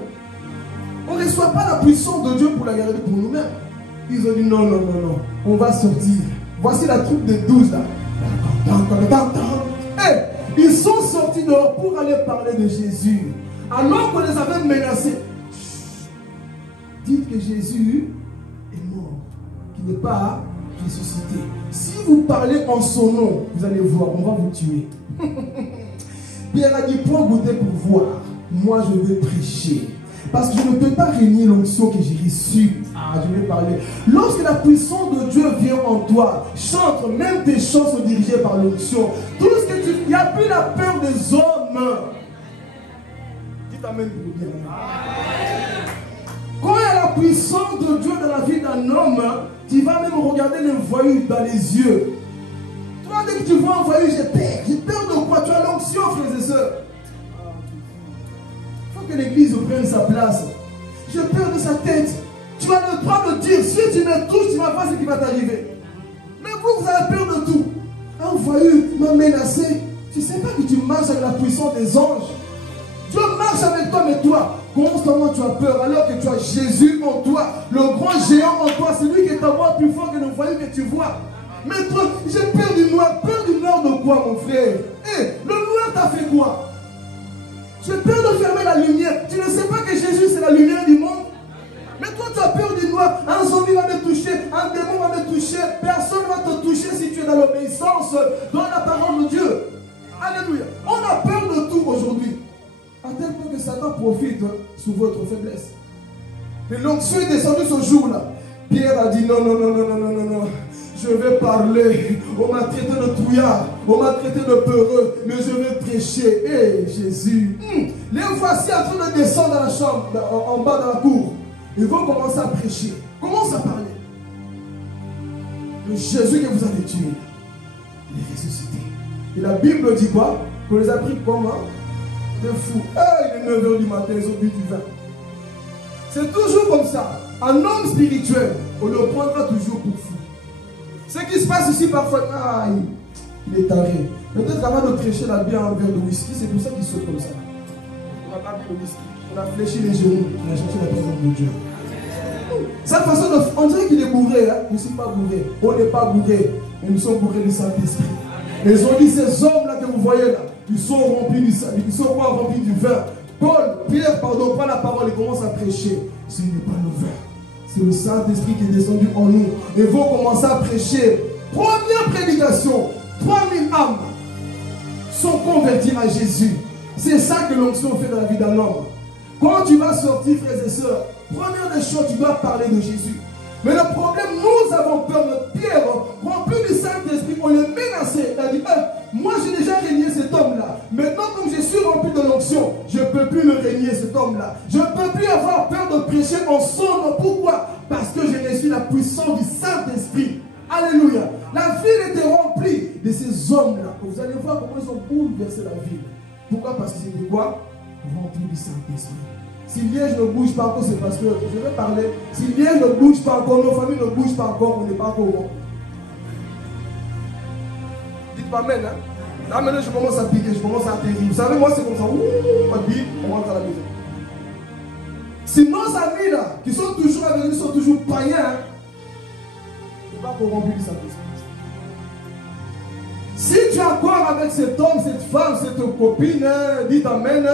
On ne reçoit pas la puissance de Dieu pour la garder pour nous-mêmes. Ils ont dit non, non, non, non. On va sortir. Voici la troupe de 12 là. Hey, ils sont sortis dehors pour aller parler de Jésus. Alors qu'on les avait menacés. Dites que Jésus est mort, qu'il n'est pas ressuscité. Si vous parlez en son nom, vous allez voir, on va vous tuer. Pierre a dit, pour goûter pour voir, moi je vais prêcher. Parce que je ne peux pas régner l'onction que j'ai reçue. Ah, je vais parler. Lorsque la puissance de Dieu vient en toi, chante, même tes chants sont dirigés par l'onction. Tout ce que tu... Il n'y a plus la peur des hommes. Dites amen pour dire. Quand il y a la puissance de Dieu dans la vie d'un homme, tu vas même regarder le voyou dans les yeux. Toi, dès que tu vois un voyou, j'ai peur. J'ai peur de quoi? Tu as l'onction, frères et sœurs. Il faut que l'église prenne sa place. J'ai peur de sa tête. Tu as le droit de dire, si tu me touches, tu vas voir ce qui va t'arriver. Mais vous avez peur de tout. Un voyou m'a menacé. Tu ne sais pas que tu marches avec la puissance des anges. Dieu marche avec toi, mais toi, constamment tu as peur, alors que tu as Jésus en toi, le grand géant en toi, celui qui est à moi plus fort que le voyou que tu vois. Mais toi, j'ai peur du noir. Peur du noir de quoi, mon frère? Hé, le noir t'a fait quoi? J'ai peur de fermer la lumière. Tu ne sais pas que Jésus c'est la lumière du monde? Mais toi tu as peur du noir. Un zombie va me toucher, un démon va me toucher. Personne ne va te toucher si tu es dans l'obéissance, dans la parole de Dieu. Alléluia. On a peur de tout aujourd'hui. À tel point que Satan profite sur votre faiblesse. Mais l'onction est descendue ce jour-là. Pierre a dit non, non, non, non, non, non, non, non. Je vais parler. On m'a traité de trouillard. On m'a traité de peureux. Mais je vais prêcher. Hé, Jésus. Les voici en train de descendre dans la chambre, en bas dans la cour. Ils vont commencer à prêcher. Commence à parler. Le Jésus que vous avez tué, il est ressuscité. Et la Bible dit quoi? Qu'on les a pris comme des fous. Il est 9 h du matin, ils ont bu du vin. C'est toujours comme ça. Un homme spirituel, on le prendra toujours pour fou. Ce qui se passe ici parfois, il est taré. Peut-être qu'avant de prêcher, il a bien un verre de whisky, c'est pour ça qu'il saute comme ça. On n'a pas bu le whisky. On a fléchi les genoux, on a cherché la présence de Dieu. Cette façon de... On dirait qu'il est bourré, hein? Je ne suis pas bourré. On n'est pas bourré, mais nous sommes bourrés du Saint-Esprit. Et ils ont dit, ces hommes-là que vous voyez là, ils sont remplis du Saint-Esprit, ils sont remplis du vin. Pierre, prend la parole et commence à prêcher. Ce n'est pas le vin. C'est le Saint-Esprit qui est descendu en nous. Et vont commencer à prêcher. Première prédication, 3000 âmes sont converties à Jésus. C'est ça que l'onction fait dans la vie d'un homme. Quand tu vas sortir, frères et sœurs, première des choses, tu dois parler de Jésus. Mais le problème, nous avons peur de Pierre, rempli du Saint-Esprit, on le menaçait. Il a dit, moi j'ai déjà régné cet homme-là. Maintenant, comme je suis rempli de l'onction, je ne peux plus le régner, cet homme-là. Je ne peux plus avoir peur de prêcher en son nom. Pourquoi? Parce que j'ai reçu la puissance du Saint-Esprit. Alléluia. La ville était remplie de ces hommes-là. Vous allez voir comment ils ont bouleversé la ville. Pourquoi? Parce que c'était quoi? Rempli du Saint-Esprit. Si Liège ne bouge pas encore, c'est parce que, je vais parler, si Liège ne bouge pas encore, nos familles ne bougent pas encore, on n'est pas encore au monde. Dites pas amen, hein? Là maintenant je commence à piquer, je commence à atterrir. Vous savez, moi c'est comme ça, on rentre à la maison. Si nos amis là, qui sont toujours avec nous, sont toujours païens, hein, il ne faut pas qu'on remplit du Saint-Esprit. Si tu es encore avec cet homme, cette femme, cette copine, dites amen,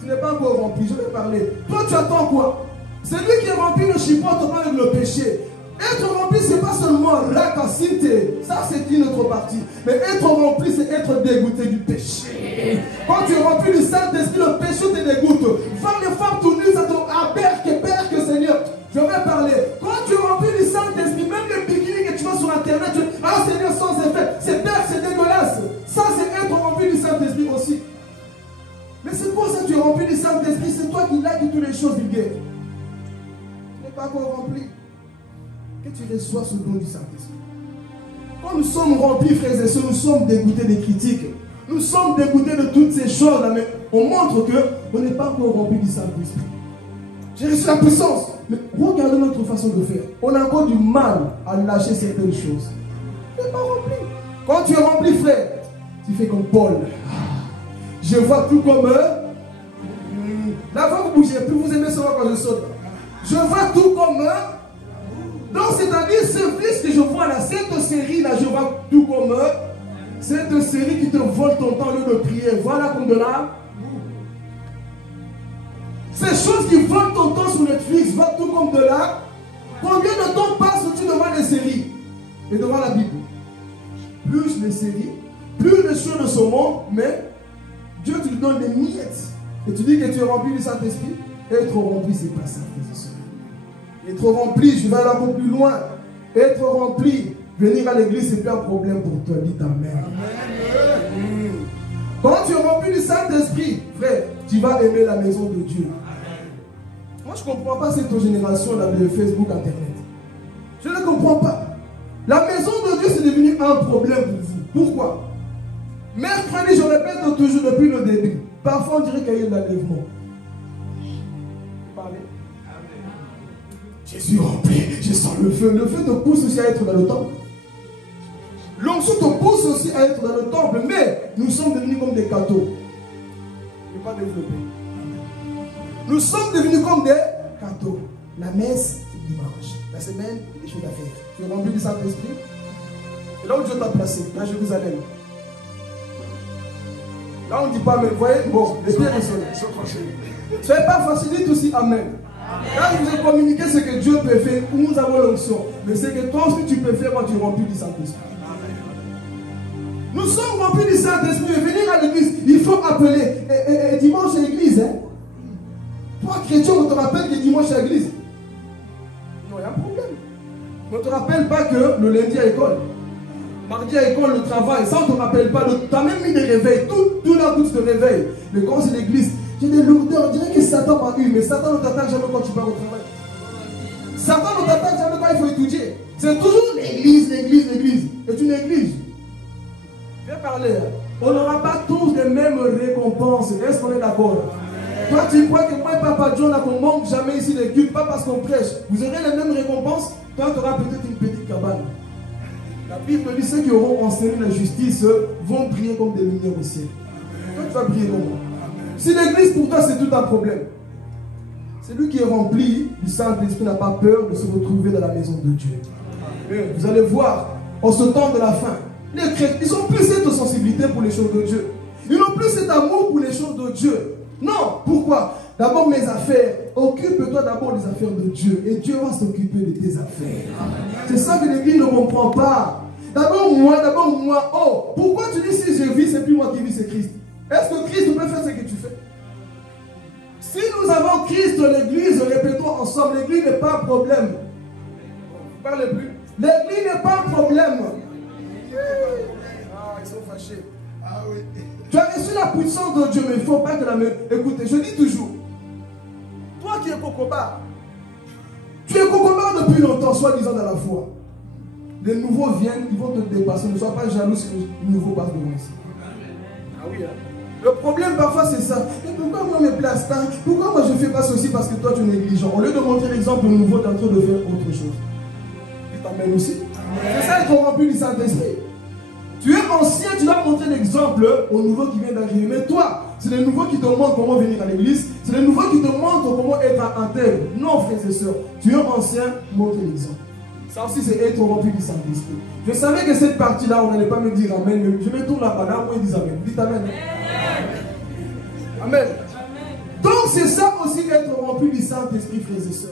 tu n'es pas encore rempli. Je vais parler. Toi, tu attends quoi? Celui qui est rempli ne chipote pas avec le péché. Être rempli, ce n'est pas seulement racacité. Ça, c'est une autre partie. Mais être rempli, c'est être dégoûté du péché. Quand tu es rempli du Saint-Esprit, le péché te dégoûte. Voir les femmes tout nues, ça te berque, Seigneur. Je vais parler. Quand tu es rempli du Saint-Esprit, même les bikinis que tu vois sur Internet, tu dis, ah Seigneur, sans effet. C'est berque, c'est dégueulasse. Ça, c'est être rempli du Saint-Esprit aussi. Mais c'est pour ça que tu es rempli du Saint-Esprit. C'est toi qui likes toutes les choses vulgaires. Tu n'es pas encore rempli. Que tu reçois ce don du Saint-Esprit. Quand nous sommes remplis, frères et sœurs, nous sommes dégoûtés des critiques. Nous sommes dégoûtés de toutes ces choses-là. Mais on montre qu'on n'est pas encore rempli du Saint-Esprit. J'ai reçu la puissance. Mais regardez notre façon de faire. On a encore du mal à lâcher certaines choses. Tu n'es pas rempli. Quand tu es rempli, frère, tu fais comme Paul. Je vois tout comme eux. Là, quand vous bougez, plus vous aimez seulement quand je saute. Je vois tout comme eux. Donc, c'est-à-dire, ce fils que je vois là, cette série-là, je vois tout comme eux. Cette série qui te vole ton temps au lieu de prier. Voilà comme de là. Ces choses qui volent ton temps sur Netflix, va tout comme de là. Combien de temps passes-tu devant les séries et devant la Bible? Plus les séries, plus les choses de ce monde, mais Dieu te donne des miettes. Et tu dis que tu es rempli du Saint-Esprit. Être rempli, c'est pas ça, frères et sœurs. Être rempli, je vais aller un peu plus loin. Être rempli, venir à l'église, c'est plus un problème pour toi. Dis amen. Amen. Quand tu es rempli du Saint-Esprit, frère, tu vas aimer la maison de Dieu. Moi, je ne comprends pas cette génération-là de Facebook, Internet. Je ne comprends pas. La maison de Dieu, c'est devenu un problème pour vous. Pourquoi? Mercredi, je répète toujours depuis le début. Parfois, on dirait qu'il y a eu de l'enlèvement. Parlez. Je suis rempli, je sens le feu. Le feu te pousse aussi à être dans le temple. L'onction te pousse aussi à être dans le temple. Mais nous sommes devenus comme des cadeaux. Je ne vais pas développer. Nous sommes devenus comme des cadeaux. La messe, c'est dimanche. La semaine, des choses à faire. Tu es rempli du Saint-Esprit. Et là où Dieu t'a placé, à Jérusalem. Là, on ne dit pas, mais vous voyez, bon, les pierres sont fâchées. Soyez pas fâchés, dites aussi Amen. Là, je vous ai communiqué ce que Dieu peut faire, où nous avons l'onction. Mais c'est que toi aussi, tu peux faire quand tu es rempli du Saint-Esprit. Nous sommes remplis du Saint-Esprit. Et venir à l'église, il faut appeler. Et dimanche à l'église, hein. Toi, chrétien, on te rappelle que dimanche à l'église. Non, il y a un problème. On ne te rappelle pas que le lundi à l'école. Mardi à l'école, le travail, ça on ne te rappelle pas. Tu as même mis des réveils, tout d'un coup tu te réveilles. Mais quand c'est l'église, j'ai des lourdeurs, on dirait que Satan m'a eu, mais Satan ne t'attaque jamais quand tu pars au travail. Satan ne t'attaque jamais quand il faut étudier. C'est toujours l'église. Et tu négliges. Je vais parler. On n'aura pas tous les mêmes récompenses. Est-ce qu'on est d'accord? Toi tu crois que moi et Papa John, on ne manque jamais ici les cultes, pas parce qu'on prêche. Vous aurez les mêmes récompenses. Toi tu auras peut-être une petite cabane. La Bible dit ceux qui auront enseigné la justice vont briller comme des lumières au ciel. Toi, tu vas briller comme moi. Si l'église pour toi c'est tout un problème, celui qui est rempli du Saint-Esprit n'a pas peur de se retrouver dans la maison de Dieu. Vous allez voir, en ce temps de la fin, les chrétiens, ils n'ont plus cette sensibilité pour les choses de Dieu. Ils n'ont plus cet amour pour les choses de Dieu. Non, pourquoi? D'abord mes affaires. Occupe-toi d'abord des affaires de Dieu. Et Dieu va s'occuper de tes affaires. C'est ça que l'église ne comprend pas. D'abord moi. Oh, pourquoi tu dis si je vis, c'est plus moi qui vis, c'est Christ? Est-ce que Christ peut faire ce que tu fais? Si nous avons Christ, l'église, répétons ensemble, l'église n'est pas un problème. Parlez plus. L'église n'est pas un problème. Ah, ils sont fâchés. Ah oui. Tu as reçu la puissance de Dieu, mais il ne faut pas que la main... Écoutez, je dis toujours, toi qui es cocobar, tu es cocobar depuis longtemps, soi-disant dans la foi. Les nouveaux viennent, ils vont te dépasser. Ne sois pas jaloux si les nouveaux passent devant ici. Ah oui, hein? Le problème parfois c'est ça. Mais pourquoi moi je me place pas? Pourquoi moi je ne fais pas ceci parce que toi tu es négligent? Au lieu de montrer l'exemple, le nouveau est en train de faire autre chose. Tu t'amènes aussi. C'est ça être rempli du Saint-Esprit. Tu es ancien, tu dois montrer l'exemple au nouveau qui vient d'arriver. Mais toi, c'est les nouveaux qui te montrent comment venir à l'église. C'est les nouveaux qui te montrent comment être intègre. Non, frères et sœurs. Tu es ancien, montre l'exemple. Ça aussi, c'est être rempli du Saint-Esprit. Je savais que cette partie-là, on n'allait pas me dire Amen. Mais je me tourne là-bas, là, moi, ils disent Amen. Dites Amen. Amen. Donc, c'est ça aussi être rempli du Saint-Esprit, frères et sœurs.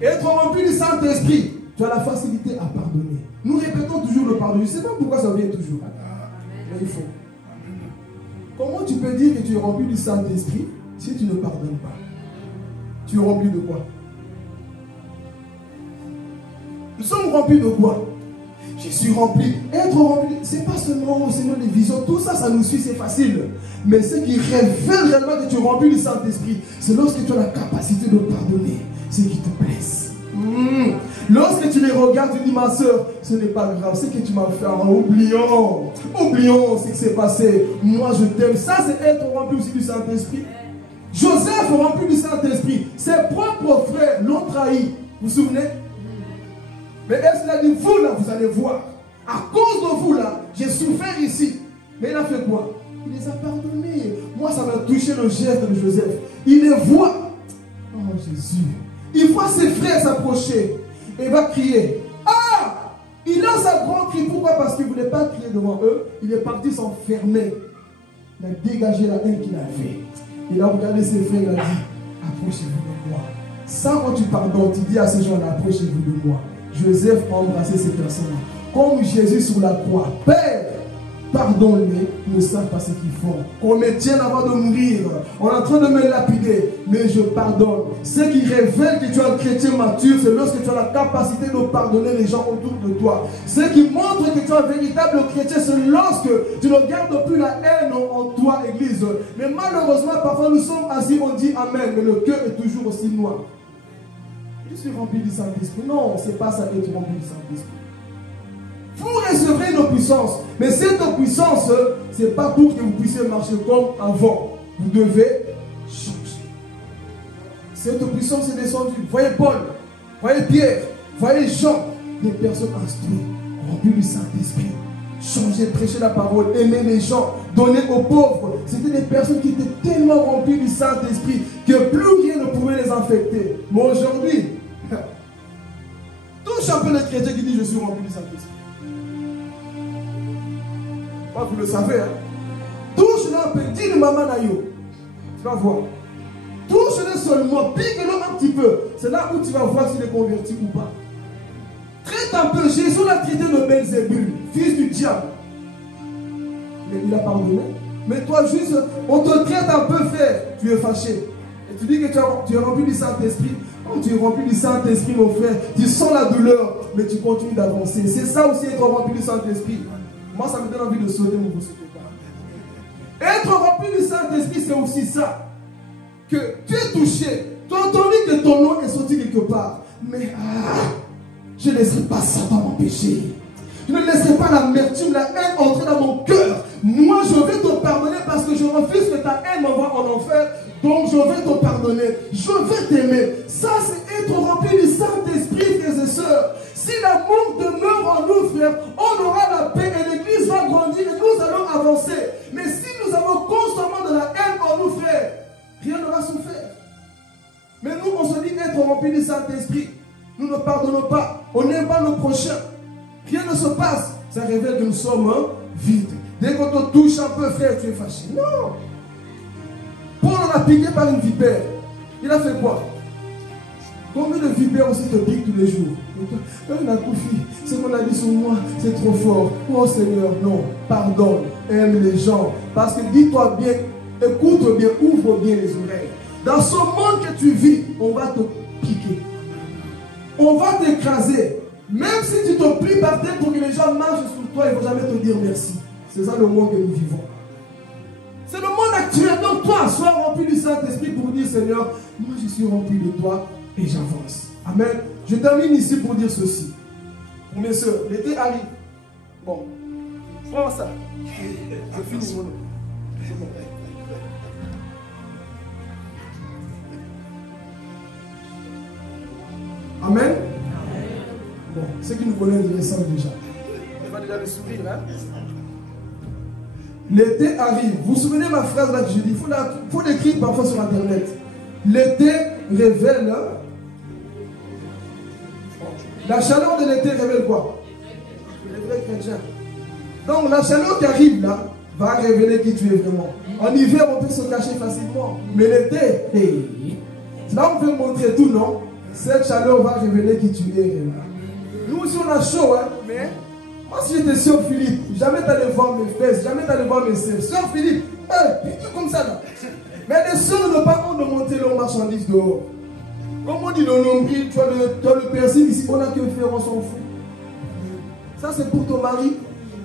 Être rempli du Saint-Esprit, tu as la facilité à pardonner. Nous répétons toujours le pardon. Je ne sais pas pourquoi ça vient toujours. Mais il faut. Comment tu peux dire que tu es rempli du Saint-Esprit si tu ne pardonnes pas? Tu es rempli de quoi? Nous sommes remplis de quoi? Je suis rempli. Être rempli, ce n'est pas seulement au Seigneur les visions. Tout ça, ça nous suit, c'est facile. Mais ce qui révèle réellement que tu es rempli du Saint-Esprit, c'est lorsque tu as la capacité de pardonner ce qui te blesse. Lorsque tu les regardes, tu dis ma soeur, ce n'est pas grave, ce que tu m'as fait, oublions ce qui s'est passé. Moi je t'aime. Ça c'est être rempli aussi du Saint-Esprit. Joseph rempli du Saint-Esprit. Ses propres frères l'ont trahi. Vous vous souvenez? Mais est-ce qu'il a dit, vous là, vous allez voir. À cause de vous là, j'ai souffert ici. Mais il a fait quoi? Il les a pardonnés. Moi ça m'a touché le geste de Joseph. Il les voit. Oh Jésus. Il voit ses frères s'approcher. Et il va crier. Ah! Il lance un grand cri. Pourquoi? Parce qu'il ne voulait pas crier devant eux. Il est parti s'enfermer. Il a dégagé la haine qu'il avait. Il a regardé ses frères. Il a dit, approchez-vous de moi. Ça, quand tu pardonnes, tu dis à ces gens-là, approchez-vous de moi. Joseph a embrassé ces personnes-là. Comme Jésus sur la croix. Père, pardonne-les, ils ne savent pas ce qu'ils font. Qu'on me tienne avant de mourir. On est en train de me lapider, mais je pardonne. Ce qui révèle que tu es un chrétien mature, c'est lorsque tu as la capacité de pardonner les gens autour de toi. Ce qui montre que tu es un véritable chrétien, c'est lorsque tu ne gardes plus la haine en toi, Église. Mais malheureusement, parfois nous sommes assis, on dit Amen, mais le cœur est toujours aussi noir. Je suis rempli du Saint-Esprit. Non, ce n'est pas ça être rempli du Saint-Esprit. Vous recevrez une puissance. Mais cette puissance, ce n'est pas pour que vous puissiez marcher comme avant. Vous devez changer. Cette puissance est descendue. Voyez Paul, voyez Pierre, voyez Jean, des personnes instruites, remplies du Saint-Esprit. Changer, prêcher la parole, aimer les gens, donner aux pauvres. C'était des personnes qui étaient tellement remplies du Saint-Esprit que plus rien ne pouvait les infecter. Mais aujourd'hui, touche un peu le chrétien qui dit je suis rempli du Saint-Esprit. Vous le savez, hein? Touche-le un peu, dis le maman Nayo. Tu vas voir. Touche-le seulement, pique-le un petit peu. C'est là où tu vas voir s'il est converti ou pas. Traite un peu. Jésus l'a traité de Belzébul, fils du diable. Mais il a pardonné. Mais toi, juste, on te traite un peu, frère. Tu es fâché. Et tu dis que tu es rempli du Saint-Esprit. Oh, tu es rempli du Saint-Esprit, mon frère. Tu sens la douleur, mais tu continues d'avancer. C'est ça aussi être rempli du Saint-Esprit. Moi, ça me donne envie de sauter, mais vous ne sautez pas. Être rempli du Saint-Esprit, c'est aussi ça. Que tu es touché. Tu as entendu que ton nom est sorti quelque part. Mais je ne laisserai pas Satan m'empêcher. Je ne laisserai pas l'amertume, la haine entrer dans mon cœur. Moi, je vais te pardonner parce que je refuse que ta haine m'envoie en enfer. Donc, je vais te pardonner. Je vais t'aimer. Ça, c'est être rempli du Saint-Esprit, frères et sœurs. Si l'amour demeure en nous, frères, on aura la paix et l'Église va grandir et nous allons avancer. Mais si nous avons constamment de la haine en nous, frères, rien ne va se faire. Mais nous, on se dit être rempli du Saint-Esprit. Nous ne pardonnons pas. On n'aime pas nos prochains. Rien ne se passe. Ça révèle que nous sommes vides. Dès qu'on te touche un peu, frère, tu es fâché. Non. Paul on a piqué par une vipère. Il a fait quoi? Combien de vipères aussi te piquent tous les jours? Ce qu'on a dit sur moi, c'est trop fort. Oh Seigneur, non. Pardonne. Aime les gens. Parce que dis-toi bien, écoute bien, ouvre bien les oreilles. Dans ce monde que tu vis, on va te piquer. On va t'écraser. Même si tu te plies par terre pour que les gens marchent sur toi, ils ne vont jamais te dire merci. C'est ça le monde que nous vivons. C'est le monde actuel. Donc toi, sois rempli du Saint-Esprit pour dire, Seigneur, moi je suis rempli de toi et j'avance. Amen. Je termine ici pour dire ceci. Pour mes soeurs, l'été arrive. Bon, prends ça. C'est fini mon nom. C'est bon. Amen. Bon, ceux qui nous connaissent le savent déjà. On va déjà le sourire, hein. L'été arrive. Vous vous souvenez de ma phrase là que je dis? Il faut l'écrire parfois sur internet. L'été révèle. La chaleur de l'été révèle quoi? Les vrais chrétiens. Donc la chaleur qui arrive là va révéler qui tu es vraiment. En hiver, on peut se cacher facilement. Mais l'été, là on peut montrer tout, non? Cette chaleur va révéler qui tu es vraiment. Nous aussi on a chaud, hein, mais moi si j'étais sœur Philippe, jamais t'allais voir mes fesses, jamais t'allais voir mes sœurs. Sœur Philippe, comme ça là. Mais les sœurs n'ont pas honte de monter leurs marchandises dehors. Comme on dit dans le nombril, tu as le piercing ici, on a que faire, on s'en fout. Ça c'est pour ton mari.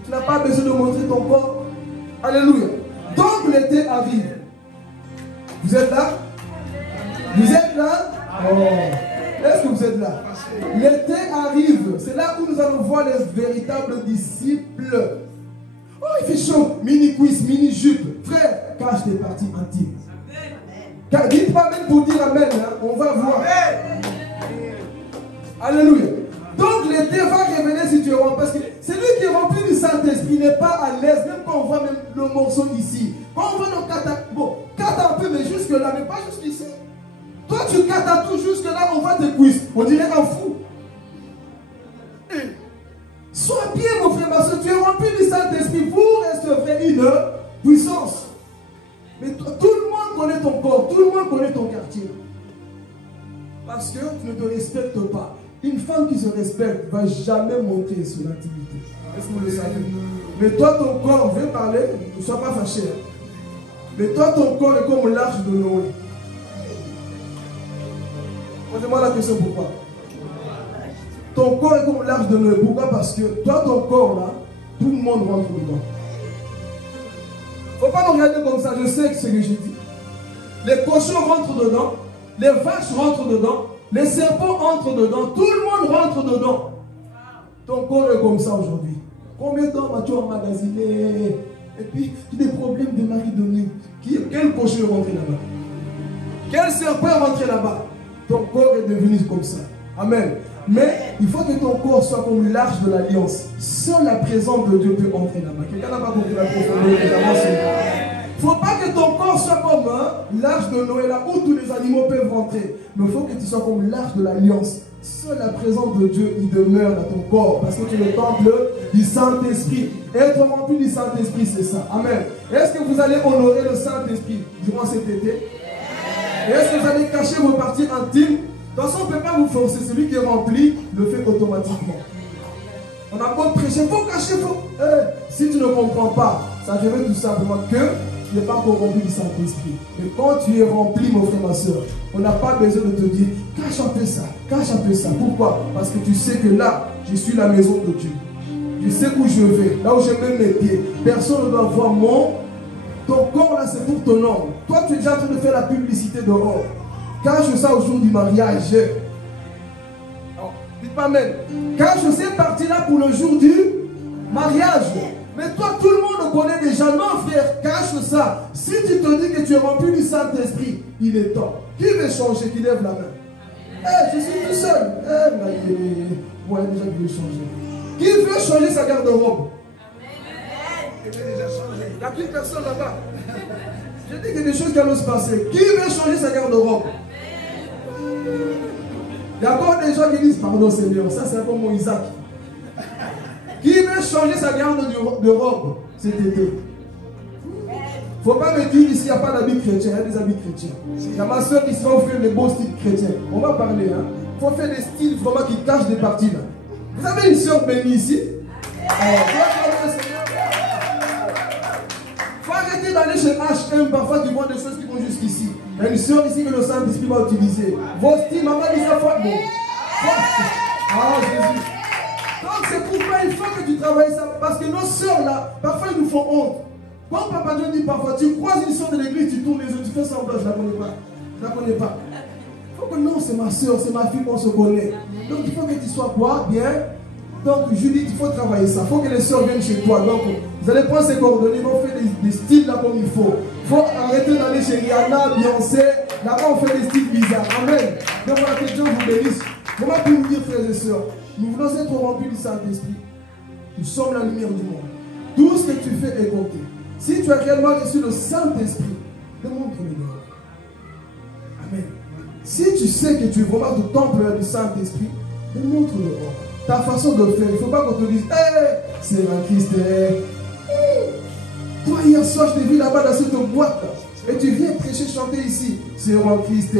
Tu n'as pas besoin de montrer ton corps. Alléluia. Donc l'été arrive. Vous êtes là? Vous êtes là? Oh. Est-ce que vous êtes là? L'été arrive. C'est là où nous allons voir les véritables disciples. Oh, il fait chaud. Mini-cuisse, mini-jupe. Frère, cache tes parties intimes. Dites pas même pour dire amen. Hein? On va voir. Alléluia. Donc l'été va révéler si tu es rempli. Parce que celui qui est rempli du Saint-Esprit n'est pas à l'aise. Même quand on voit même le morceau ici. Quand on voit nos katas. Bon, kata un peu, mais jusque là, mais pas jusqu'ici. Toi, tu katas tout jusque là, on voit tes cuisses. On dirait un fou. Sois bien, mon frère, ma soeur. Tu es rempli du Saint-Esprit pour restaurer une puissance. Mais tout le monde connaît ton corps. Tout le monde connaît ton quartier. Parce que tu ne te respectes pas. Une femme qui se respecte ne va jamais montrer son intimité. Est-ce que vous le savez? Mais toi, ton corps, je vais parler, ne sois pas fâché. Mais toi, ton corps est comme l'arche de Noé. Posez-moi la question pourquoi. Ton corps est comme l'arche de Noé. Pourquoi? Parce que toi, ton corps, là, tout le monde rentre dedans. Il ne faut pas me regarder comme ça, je sais ce que je dis. Les cochons rentrent dedans, les vaches rentrent dedans, les serpents entrent dedans, tout le monde rentre dedans. Ton corps est comme ça aujourd'hui. Combien de temps vas-tu emmagasiner? Et puis, des problèmes de mari donné. Quel cochon est rentré là-bas? Quel serpent est rentré là-bas? Ton corps est devenu comme ça. Amen. Mais il faut que ton corps soit comme l'arche de l'alliance. Seule la présence de Dieu peut entrer là-bas. Quelqu'un n'a pas compris la profondeur des avancées. Il ne faut pas que ton corps soit comme l'arche de Noé, là où tous les animaux peuvent rentrer. Mais il faut que tu sois comme l'arche de l'alliance. Seule la présence de Dieu, il demeure dans ton corps. Parce que tu es le temple du Saint-Esprit. Être rempli du Saint-Esprit, c'est ça. Amen. Est-ce que vous allez honorer le Saint-Esprit durant cet été? Et est-ce que vous allez cacher vos parties intimes? De toute façon, on ne peut pas vous forcer. Celui qui est rempli le fait automatiquement. On a beau prêcher, il faut cacher, si tu ne comprends pas, ça révèle tout simplement que tu n'es pas encore rempli du Saint-Esprit. Mais quand tu es rempli, mon frère, ma soeur, on n'a pas besoin de te dire, cache un peu ça, cache un peu ça. Pourquoi? Parce que tu sais que là, je suis la maison de Dieu. Je sais où je vais, là où je mets mes pieds. Personne ne doit voir ton corps là, c'est pour ton homme. Toi, tu es déjà en train de faire la publicité dehors. Cache ça au jour du mariage. Alors, dites pas même. Cache cette partie-là pour le jour du mariage. Mais toi, tout le monde connaît déjà. Non, frère, cache ça. Si tu te dis que tu es rempli du Saint-Esprit, il est temps. Qui veut changer? Qui lève la main? Je suis tout seul. Moi, déjà, je veux changer. Qui veut changer sa garde-robe? Il n'y a qu'une personne là-bas. Je dis qu'il y a des choses qui vont se passer. Qui veut changer sa garde-robe? Il y a encore des gens qui disent, pardon Seigneur, ça c'est comme mon Isaac. Qui veut changer sa garde de robe cet été? Il ne faut pas me dire ici, il n'y a pas d'habits chrétiens, il y a des habits chrétiens. Il y a ma soeur qui sera offrir des beaux styles chrétiens. On va parler, hein. Il faut faire des styles vraiment qui cachent des parties là. Vous avez une soeur bénie ici? Il faut arrêter d'aller chez H&M parfois qui voient des choses qui vont jusqu'ici. Il y a une soeur ici que le Saint-Esprit va utiliser. Vos styles, maman dit ça fois. Bon. Ah Jésus. Donc c'est pourquoi il faut que tu travailles ça. Parce que nos soeurs là, parfois ils nous font honte. Quand Papa John dit parfois, tu croises une soeur de l'église, tu tournes les yeux, tu fais semblant, je ne la connais pas. Je ne la connais pas. Il faut que non, c'est ma soeur, c'est ma fille qu'on se connaît. Donc il faut que tu sois quoi? Bien. Donc Judith, il faut travailler ça. Il faut que les soeurs viennent chez toi. Donc vous allez prendre ces coordonnées, ils vont faire des styles là comme il faut. Il faut arrêter d'aller chez Rihanna, Beyoncé. Là-bas on fait des styles bizarres. Amen. Donc voilà, que Dieu vous bénisse. Comment puis-nous dire, frères et sœurs, nous voulons être remplis du Saint-Esprit. Nous sommes la lumière du monde. Tout ce que tu fais est compté. Si tu as réellement reçu le Saint-Esprit, démontre-le leur. Amen. Si tu sais que tu es vraiment le temple du Saint-Esprit, démontre-le leur. Ta façon de faire, il ne faut pas qu'on te dise, hey, c'est un Christ. Toi, hier soir, je t'ai vu là-bas dans cette boîte. Et tu viens prêcher, chanter ici. C'est un Christ.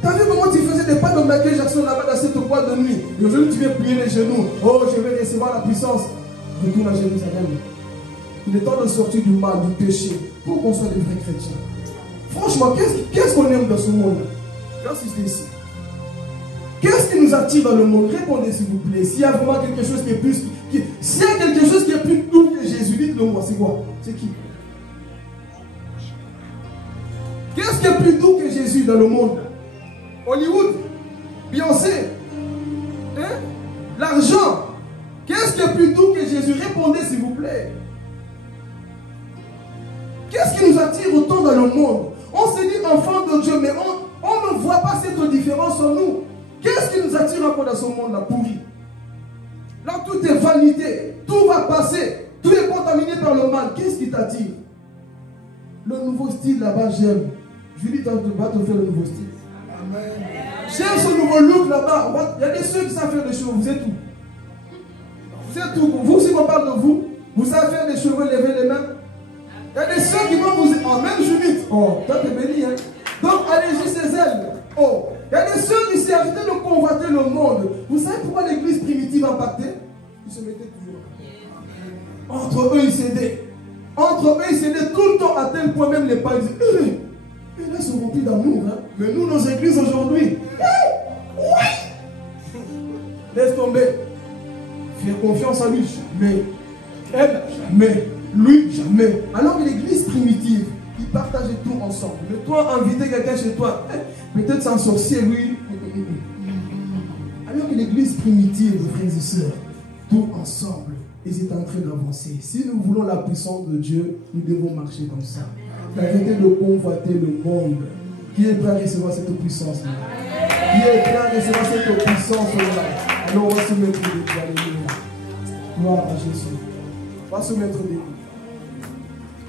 T'as vu comment tu faisais des pas de Michael Jackson là-bas dans cette boîte de nuit? Et aujourd'hui, tu viens plier les genoux. Oh, je vais recevoir la puissance. Retourne à Jérusalem. Il est temps de sortir du mal, du péché, pour qu'on soit des vrais chrétiens. Franchement, qu'est-ce qu'on aime dans ce monde? J'insiste ici. Qu'est-ce qui nous attire dans le monde? Répondez s'il vous plaît. S'il y a vraiment quelque chose qui est plus... S'il y a quelque chose qui est plus doux que Jésus, dites-le moi, c'est quoi? C'est qui? Qu'est-ce qui est plus doux que Jésus dans le monde? Hollywood? Beyoncé? Hein? L'argent? Qu'est-ce qui est plus doux que Jésus? Répondez s'il vous plaît. Qu'est-ce qui nous attire autant dans le monde? On se dit enfant de Dieu, mais on ne voit pas cette différence en nous. Qu'est-ce qui nous attire encore dans ce monde-là pourri? Là, tout est vanité. Tout va passer. Tout est contaminé par le mal. Qu'est-ce qui t'attire? Le nouveau style là-bas, j'aime. Julie va te faire le nouveau style. Amen. J'aime ce nouveau look là-bas. Il y a des ceux qui savent faire des cheveux. Vous êtes tout. Vous êtes tout. Vous, si on parle de vous, vous savez faire des cheveux, lever les mains. Il y a des ceux qui vont vous... Oh, même Judith. Oh, toi t'es béni, hein. Donc, allez-y ses ailes. Oh. Il y a des ceux qui s'est arrêté de convoiter le monde. Vous savez pourquoi l'église primitive impactait? Ils se mettaient toujours. Entre eux, ils s'aidaient. Entre eux, ils s'aidaient tout le temps à tel point même les pas. Ils disaient, et là, ils sont remplis d'amour. Hein? Mais nous, nos églises aujourd'hui, laisse tomber. Fais confiance à lui, jamais. Elle, jamais. Lui, jamais. Alors que l'église primitive, ils partageaient tout ensemble. Mais toi, inviter quelqu'un chez toi, peut-être c'est un sorcier, lui. Alors que l'église primitive, frères et sœurs, tout ensemble, ils étaient en train d'avancer. Si nous voulons la puissance de Dieu, nous devons marcher comme ça. Arrêtez de convoiter le monde. Qui est prêt à recevoir cette puissance-là? Qui est prêt à recevoir cette puissance-là? Alors on va se mettre debout. Alléluia. Gloire à Jésus. On va se mettre debout.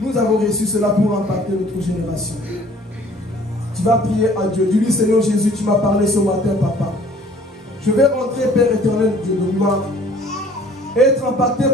Nous avons reçu cela pour impacter notre génération. Tu vas prier à Dieu. Dis-lui, Seigneur Jésus, tu m'as parlé ce matin, Papa. Je vais rentrer, Père éternel, Dieu de gloire, et être impacté